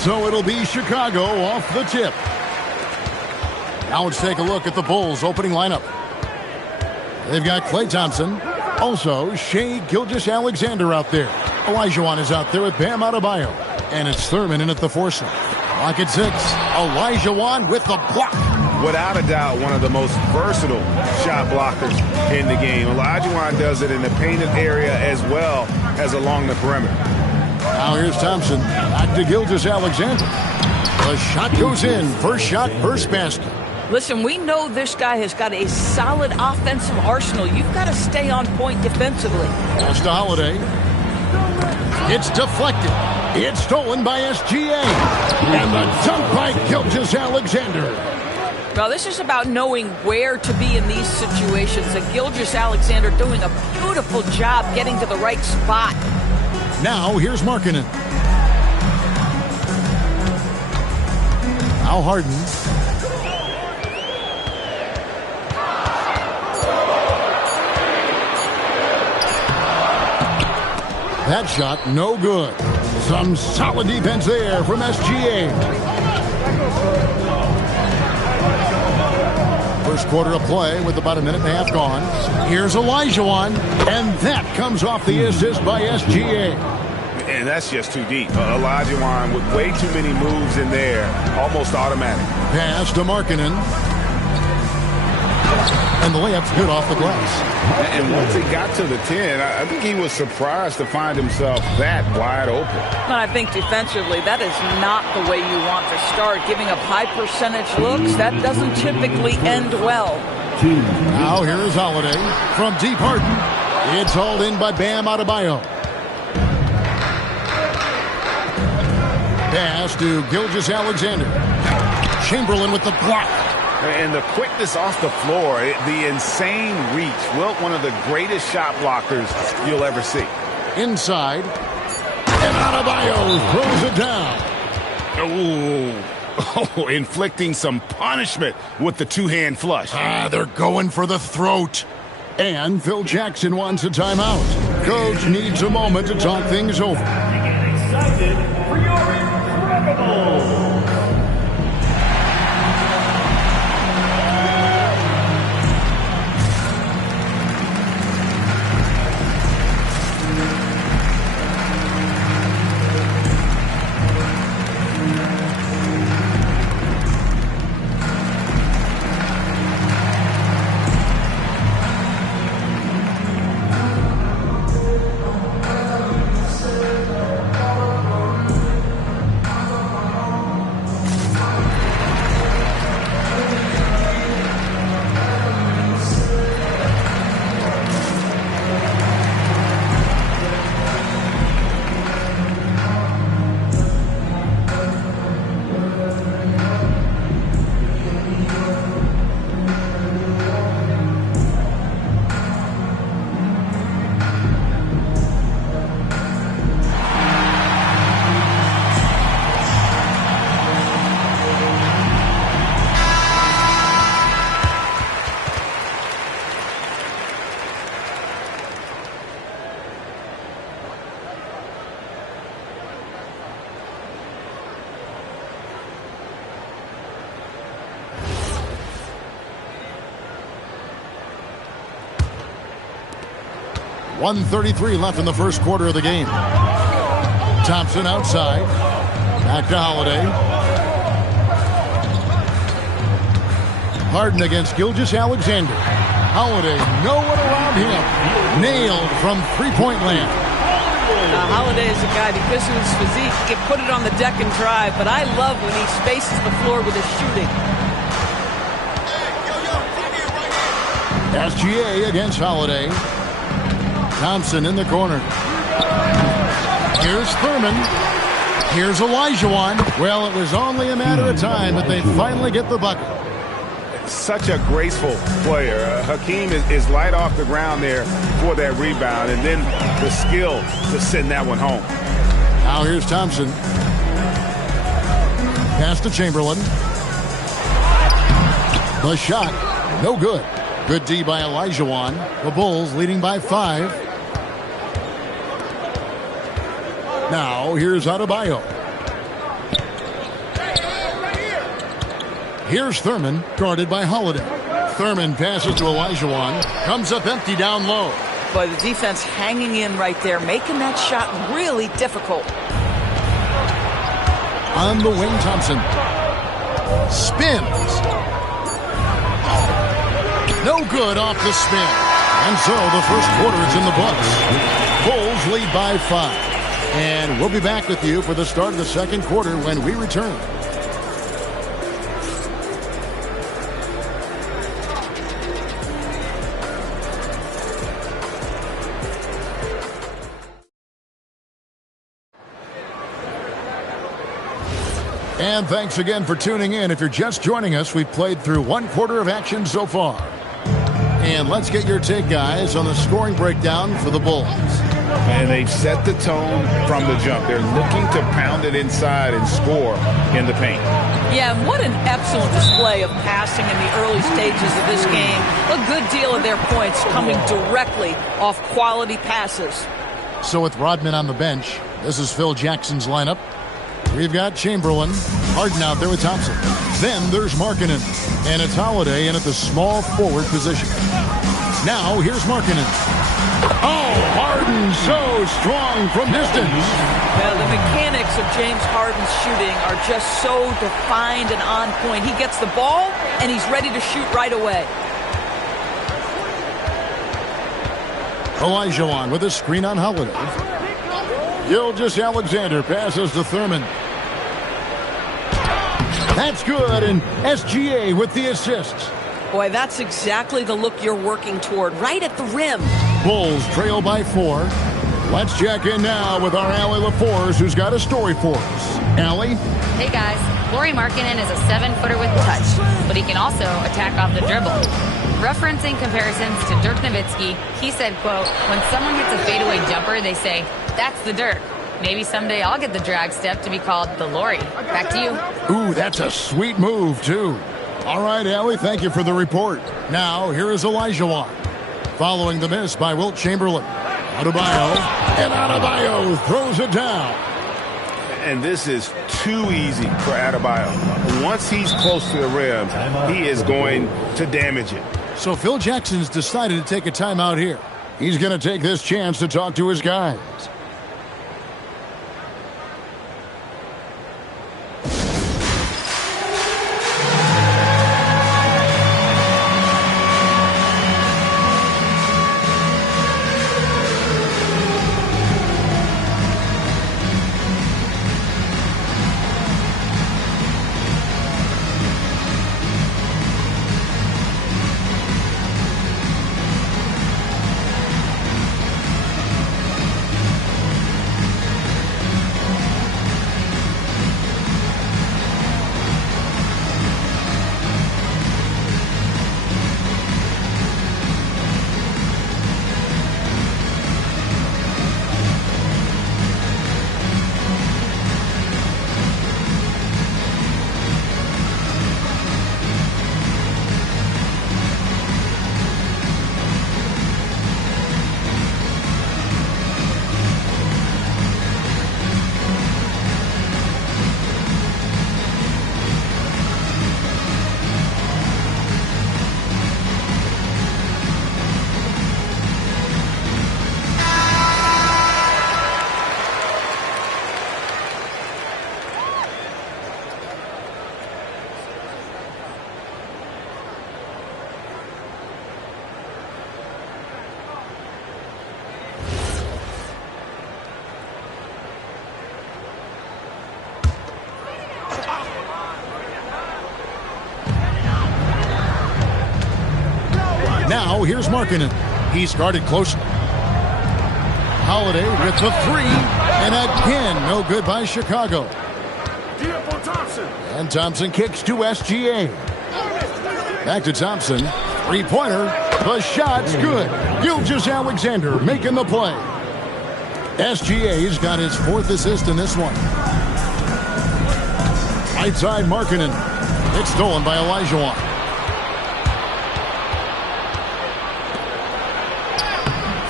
So it'll be Chicago off the tip. Now let's take a look at the Bulls opening lineup. They've got Klay Thompson. Also, Shai Gilgeous-Alexander out there. Olajuwon is out there with Bam Adebayo. And it's Thurman in at the 4 slot. Lock at 6. Olajuwon with the block. Without a doubt, one of the most versatile shot blockers in the game. Olajuwon does it in the painted area as well as along the perimeter. Now here's Thompson. Back to Gilgeous-Alexander. The shot goes in. First shot, first basket. Listen, we know this guy has got a solid offensive arsenal. You've got to stay on point defensively. Pass to Holiday. It's deflected. It's stolen by SGA. And the dunk by Gilgeous-Alexander. Well, this is about knowing where to be in these situations. And Gilgeous-Alexander doing a beautiful job getting to the right spot. Now here's Markkanen. Now Harden. That shot, no good. Some solid defense there from SGA. First quarter of play with about a minute and a half gone. Here's Olajuwon, and that comes off the assist by SGA. And that's just too deep. Olajuwon with way too many moves in there, almost automatic. Pass to Markkanen. And the layup's good off the glass. And once he got to the 10, I think he was surprised to find himself that wide open. And I think defensively, that is not the way you want to start. Giving up high percentage looks, that doesn't typically end well. Now here is Holiday from deep Harden. It's hauled in by Bam Adebayo. Pass to Gilgeous-Alexander. Chamberlain with the block. And the quickness off the floor, the insane reach. Wilt, one of the greatest shot blockers you'll ever see. Inside. And Adebayo throws it down. Oh, inflicting some punishment with the two-hand flush. They're going for the throat. And Phil Jackson wants a timeout. Coach needs a moment to talk things over. Excited for your incredible. .133 left in the first quarter of the game. Thompson outside. Back to Holiday. Harden against Gilgeous-Alexander. Holiday, no one around him. Nailed from three-point land. Holiday is a guy, because of his physique, he can put it on the deck and drive, but I love when he spaces the floor with his shooting. SGA against Holiday. Thompson in the corner. Here's Thurman. Here's Olajuwon. Well, it was only a matter of time, but they finally get the bucket. Such a graceful player. Hakeem is light off the ground there for that rebound, and then the skill to send that one home. Now here's Thompson. Pass to Chamberlain. The shot, no good. Good D by Olajuwon. The Bulls leading by 5. Now here's Adebayo. Here's Thurman, guarded by Holiday. Thurman passes to Olajuwon. Comes up empty down low. Boy, the defense hanging in right there, making that shot really difficult. On the wing, Thompson. Spins. No good off the spin. And so the first quarter is in the books. Bulls lead by 5. And we'll be back with you for the start of the second quarter when we return. And thanks again for tuning in. If you're just joining us, we've played through one quarter of action so far. And let's get your take, guys, on the scoring breakdown for the Bulls. And they've set the tone from the jump. They're looking to pound it inside and score in the paint. Yeah, and what an excellent display of passing in the early stages of this game. A good deal of their points coming directly off quality passes. So with Rodman on the bench, this is Phil Jackson's lineup. We've got Chamberlain, Harden out there with Thompson. Then there's Markkanen, and it's Holiday in at the small forward position. Now here's Markkanen. Oh, Harden so strong from distance. Now, the mechanics of James Harden's shooting are just so defined and on point. He gets the ball, and he's ready to shoot right away. Olajuwon with a screen on Holiday. Gilgeous-Alexander passes to Thurman. That's good, and SGA with the assists. Boy, that's exactly the look you're working toward, right at the rim. Bulls trail by 4. Let's check in now with our Allie LaForce, who's got a story for us. Allie? Hey, guys. Lauri Markkanen is a 7-footer with touch, but he can also attack off the dribble. Referencing comparisons to Dirk Nowitzki, he said, quote, when someone hits a fadeaway jumper, they say, that's the Dirk. Maybe someday I'll get the drag step to be called the Lauri. Back to you. Ooh, that's a sweet move, too. All right, Allie, thank you for the report. Now, here is Olajuwon. Following the miss by Wilt Chamberlain. Adebayo, and Adebayo throws it down. And this is too easy for Adebayo. Once he's close to the rim, he is going to damage it. So Phil Jackson's decided to take a timeout here. He's going to take this chance to talk to his guys. Now, here's Markkanen. He's guarded closely. Holiday with the 3. And again, no good by Chicago. And Thompson kicks to SGA. Back to Thompson. Three-pointer. The shot's good. Gilgeous-Alexander making the play. SGA's got his 4th assist in this one. Right side, Markkanen. It's stolen by Olajuwon.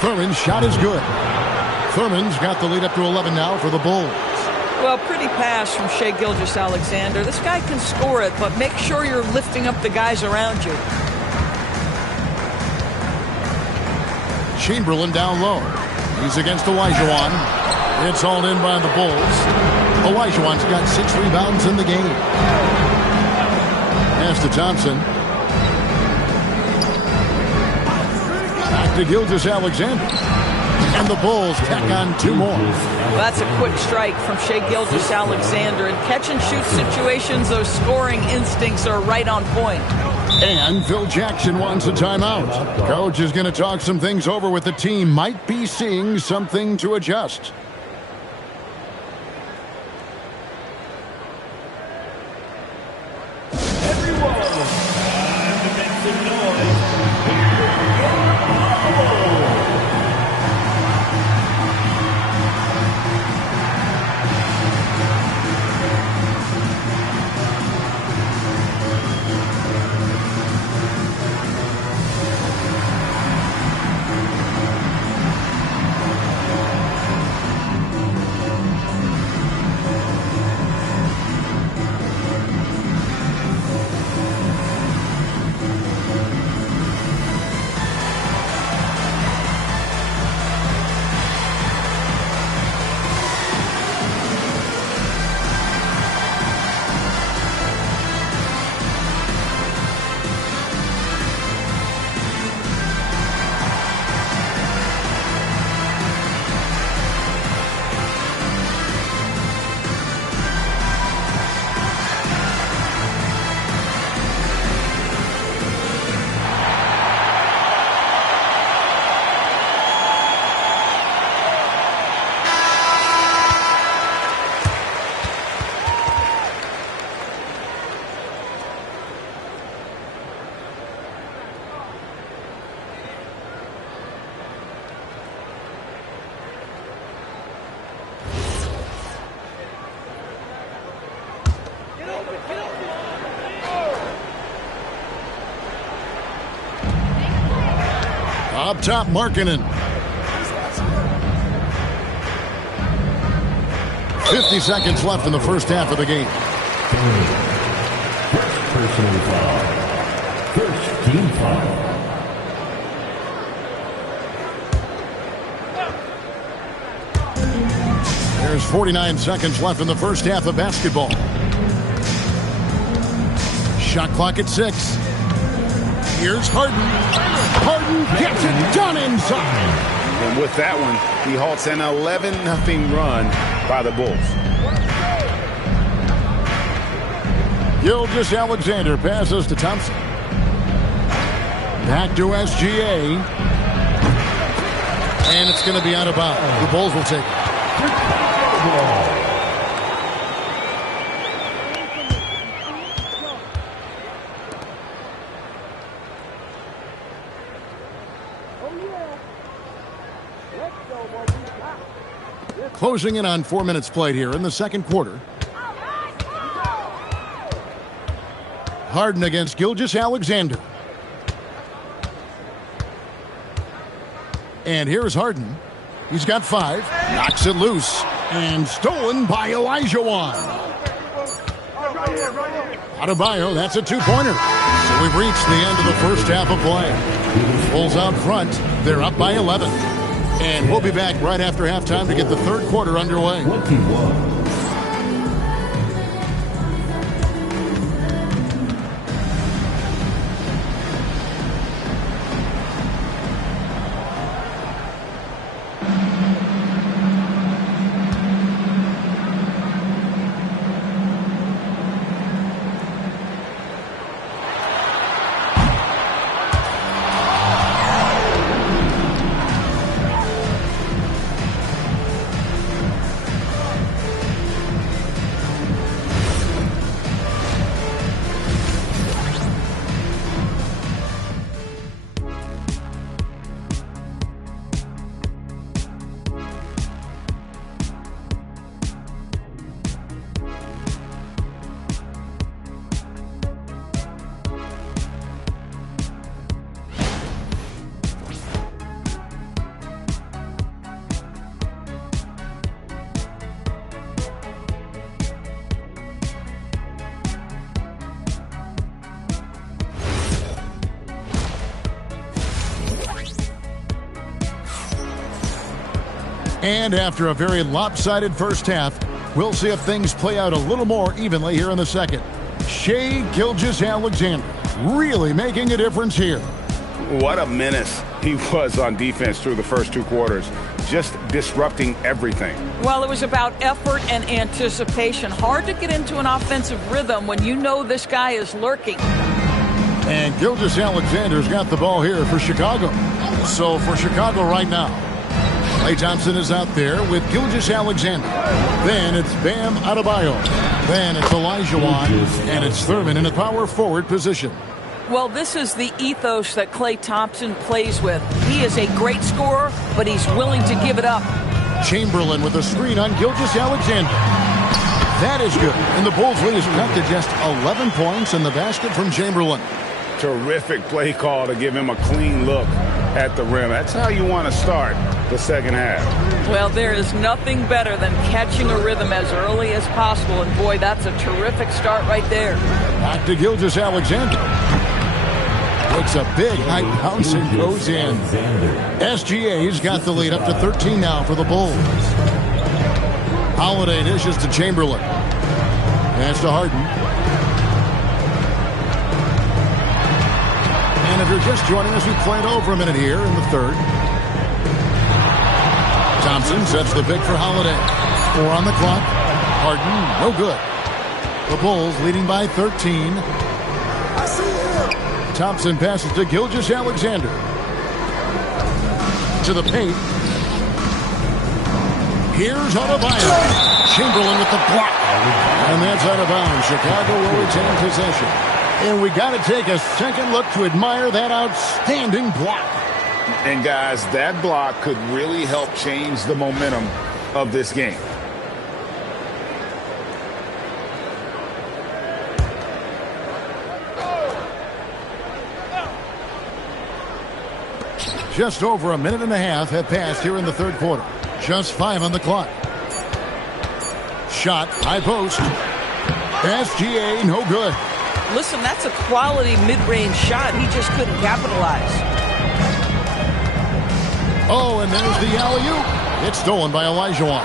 Thurman's shot is good. Thurman's got the lead up to 11 now for the Bulls. Well, pretty pass from Shai Gilgeous-Alexander. This guy can score it, but make sure you're lifting up the guys around you. Chamberlain down low. He's against Olajuwon. It's hauled in by the Bulls. Olajuwon's got 6 rebounds in the game. Pass to Thompson. Back to Gilgeous-Alexander. And the Bulls tack on 2 more. That's a quick strike from Shai Gilgeous-Alexander. In catch-and-shoot situations, those scoring instincts are right on point. And Phil Jackson wants a timeout. Coach is going to talk some things over with the team. Might be seeing something to adjust. Up top, Markkanen. 50 seconds left in the first half of the game. Personal foul. First team foul. There's 49 seconds left in the first half of basketball. Shot clock at 6. Here's Harden. Harden gets it done inside. And with that one, he halts an 11-0 run by the Bulls. Gilgeous-Alexander passes to Thompson. Back to SGA. And it's going to be out of bounds. The Bulls will take it. Closing in on 4 minutes played here in the second quarter. Harden against Gilgeous-Alexander. And here's Harden. He's got 5. Knocks it loose. And stolen by Olajuwon. Adebayo, that's a 2-pointer. So we've reached the end of the first half of play. Bulls out front. They're up by 11. And we'll be back right after halftime to get the third quarter underway. 21. And after a very lopsided first half, we'll see if things play out a little more evenly here in the second. Shai Gilgeous-Alexander really making a difference here. What a menace he was on defense through the first 2 quarters, just disrupting everything. Well, it was about effort and anticipation. Hard to get into an offensive rhythm when you know this guy is lurking. And Gilgeous-Alexander's got the ball here for Chicago. So for Chicago right now, Klay Thompson is out there with Gilgeous-Alexander. Then it's Bam Adebayo. Then it's Olajuwon. And it's Thurman in a power forward position. Well, this is the ethos that Klay Thompson plays with. He is a great scorer, but he's willing to give it up. Chamberlain with a screen on Gilgeous-Alexander. That is good. And the Bulls lead is cut to just 11 points in the basket from Chamberlain. Terrific play call to give him a clean look at the rim. That's how you want to start the second half. Well, there is nothing better than catching a rhythm as early as possible. And, boy, that's a terrific start right there. Back to Gilgeous-Alexander. Takes a big high bounce and goes in. SGA's got the lead up to 13 now for the Bulls. Holiday dishes to Chamberlain. Pass to Harden. And if you're just joining us, we played over a minute here in the third. Thompson sets the pick for Holiday. 4 on the clock. Harden, no good. The Bulls leading by 13. Thompson passes to Gilgeous-Alexander. To the paint. Here's Adebayo. Chamberlain with the block. And that's out of bounds. Chicago will retain possession. And we got to take a second look to admire that outstanding block. And guys, that block could really help change the momentum of this game. Just over a minute and a half have passed here in the third quarter. Just 5 on the clock. Shot, high post. SGA, no good. Listen, that's a quality mid-range shot. He just couldn't capitalize. Oh, and there's the alley-oop. It's stolen by Olajuwon.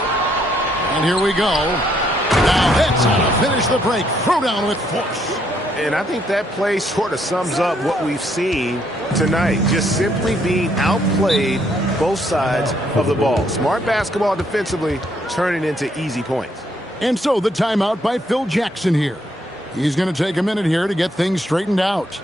And here we go. Now that's how to finish the break. Throw down with force. And I think that play sort of sums up what we've seen tonight. Just simply being outplayed both sides of the ball. Smart basketball defensively, turning into easy points. And so the timeout by Phil Jackson here. He's going to take a minute here to get things straightened out.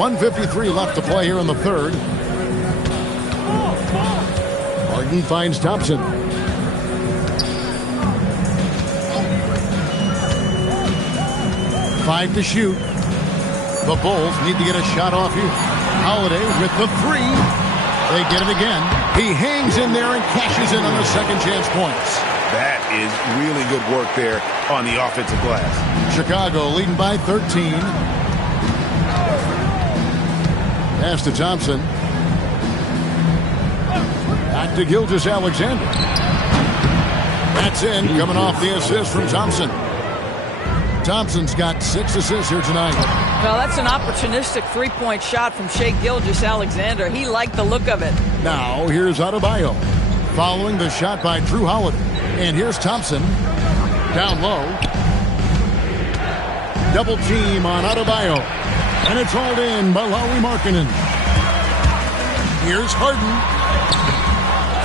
.153 left to play here in the third. Harden finds Thompson. Five to shoot. The Bulls need to get a shot off here. Holiday with the 3. They get it again. He hangs in there and cashes in on the second chance points. That is really good work there on the offensive glass. Chicago leading by 13. Pass to Thompson. Back to Gilgeous-Alexander. That's in, coming off the assist from Thompson. Thompson's got 6 assists here tonight. Well, that's an opportunistic three-point shot from Shai Gilgeous-Alexander. He liked the look of it. Now, here's Adebayo. Following the shot by Drew Holiday. And here's Thompson. Down low. Double team on Adebayo. And it's hauled in by Lauri Markkanen. Here's Harden.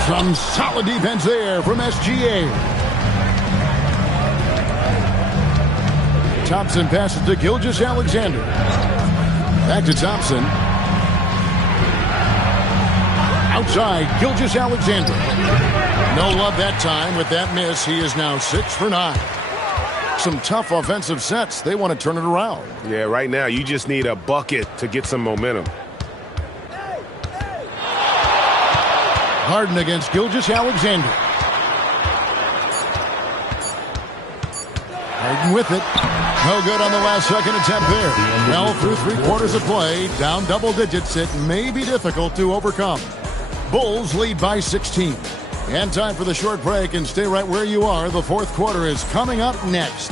Some solid defense there from SGA. Thompson passes to Gilgeous-Alexander. Back to Thompson. Outside, Gilgeous-Alexander. No love that time with that miss. He is now 6 for 9. Some tough offensive sets. They want to turn it around. Yeah, right now you just need a bucket to get some momentum. Harden against Gilgeous-Alexander. Harden with it. No good on the last second attempt there. Well, through 3 quarters of play, down double digits, it may be difficult to overcome. Bulls lead by 16. And time for the short break, and stay right where you are. The fourth quarter is coming up next.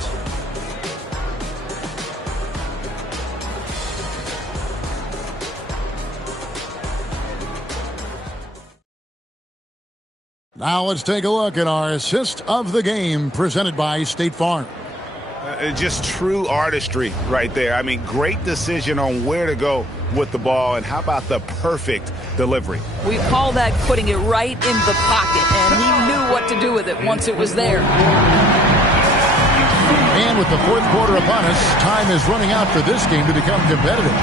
Now let's take a look at our assist of the game presented by State Farm. Just true artistry right there. I mean, great decision on where to go with the ball, and how about the perfect delivery? We call that putting it right in the pocket, and he knew what to do with it once it was there. And with the fourth quarter upon us, time is running out for this game to become competitive.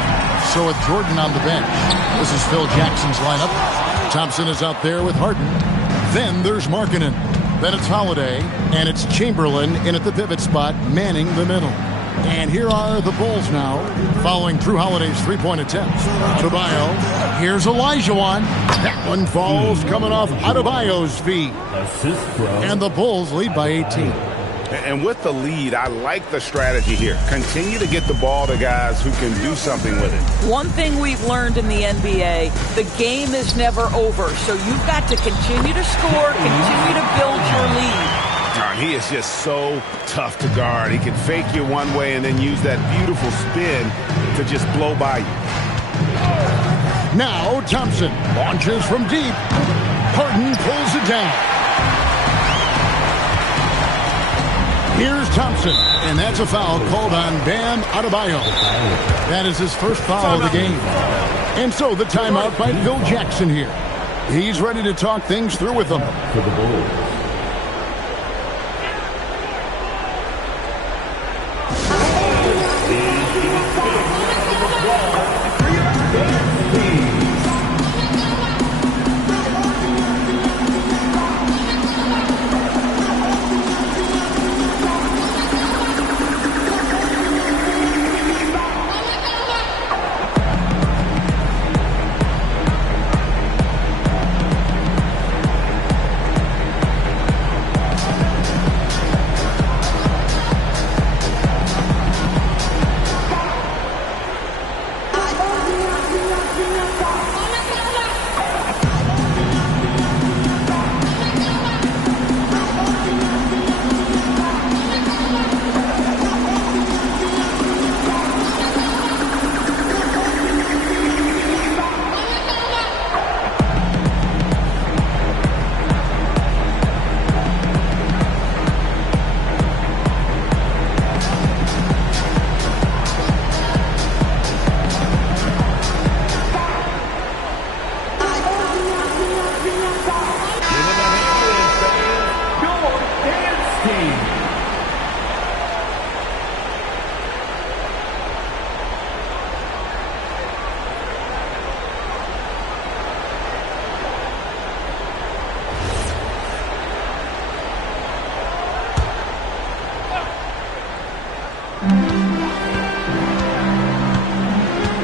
So with Jordan on the bench, this is Phil Jackson's lineup. Thompson is out there with Harden. Then there's Markkanen. Then it's Holiday, and it's Chamberlain in at the pivot spot, manning the middle. And here are the Bulls now, following Drew Holiday's three-point attempt. Adebayo, here's Olajuwon. That one falls coming off Adebayo's feet. And the Bulls lead by 18. And with the lead, I like the strategy here. Continue to get the ball to guys who can do something with it. One thing we've learned in the NBA, the game is never over. So you've got to continue to score, continue to build your lead. He is just so tough to guard. He can fake you one way and then use that beautiful spin to just blow by you. Now Thompson launches from deep. Harden pulls it down. Here's Thompson, and that's a foul called on Bam Adebayo. That is his first foul of the game. And so the timeout by Phil Jackson here. He's ready to talk things through with them. For the Bulls.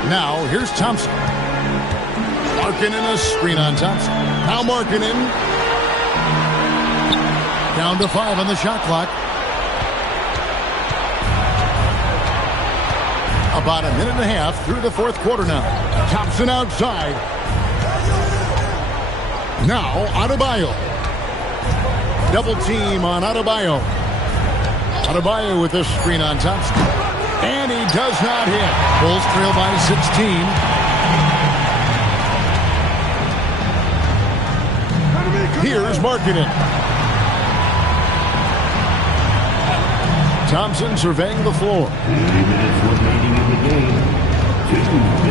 Now, here's Thompson. Markkanen, a screen on Thompson. Now Markkanen. Down to 5 on the shot clock. About a minute and a half through the fourth quarter now. Thompson outside. Now Adebayo. Double team on Adebayo. Adebayo with this screen on Thompson. And he does not hit. Bulls trail by 16. Here's Markkanen. Thompson surveying the floor. 3 minutes remaining in the game.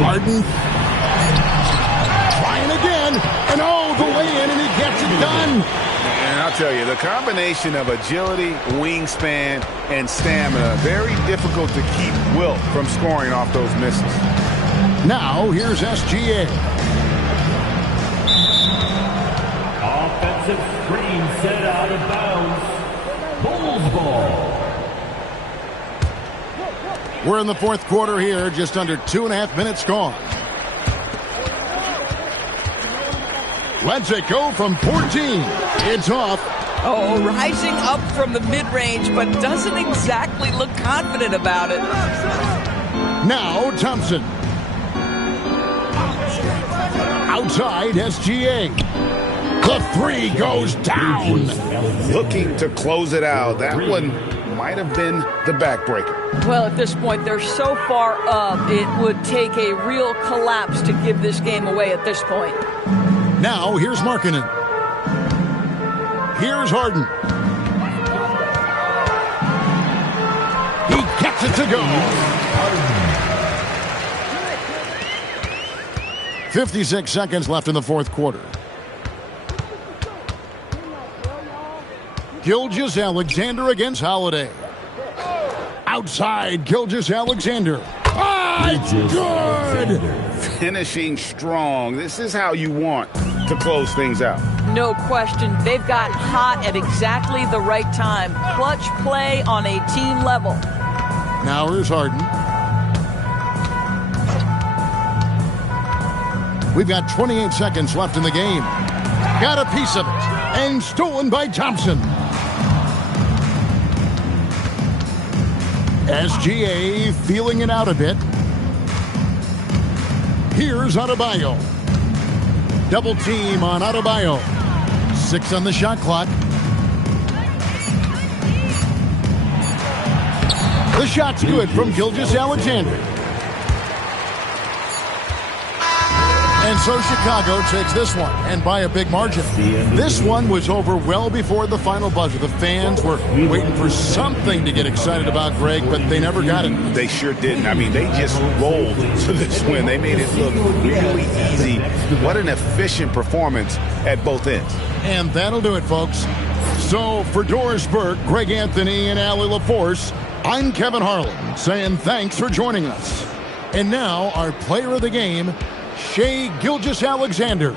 Harden. Trying again. And the way in, and he gets it done. And I'll tell you, the combination of agility, wingspan, and stamina, very difficult to keep Wilt from scoring off those misses. Now, here's SGA. Offensive screen set out of bounds. Bulls ball. We're in the fourth quarter here, just under 2.5 minutes gone. Let's it go from 14. It's off. Oh, rising up from the mid-range, but doesn't exactly look confident about it. Now Thompson. Outside SGA. The three goes down. Looking to close it out. That one might have been the backbreaker. Well, at this point, they're so far up, it would take a real collapse to give this game away at this point. Now, here's Markkanen. Here's Harden. He gets it to go. 56 seconds left in the fourth quarter. Gilgeous-Alexander against Holiday. Outside, Gilgeous-Alexander. It's good! Finishing strong. This is how you want to close things out. No question. They've got hot at exactly the right time. Clutch play on a team level. Now here's Harden. We've got 28 seconds left in the game. Got a piece of it. And stolen by Thompson. SGA feeling it out a bit. Here's Adebayo. Double team on Adebayo. 6 on the shot clock. The shot's good from Gilgeous-Alexander. And so Chicago takes this one, and by a big margin. This one was over well before the final buzzer. The fans were waiting for something to get excited about, Greg, but they never got it. They sure didn't. I mean, they just rolled to this win. They made it look really easy. What an efficient performance at both ends. And that'll do it, folks. So for Doris Burke, Greg Anthony, and Allie LaForce, I'm Kevin Harlan saying thanks for joining us. And now our player of the game, Shai Gilgeous-Alexander.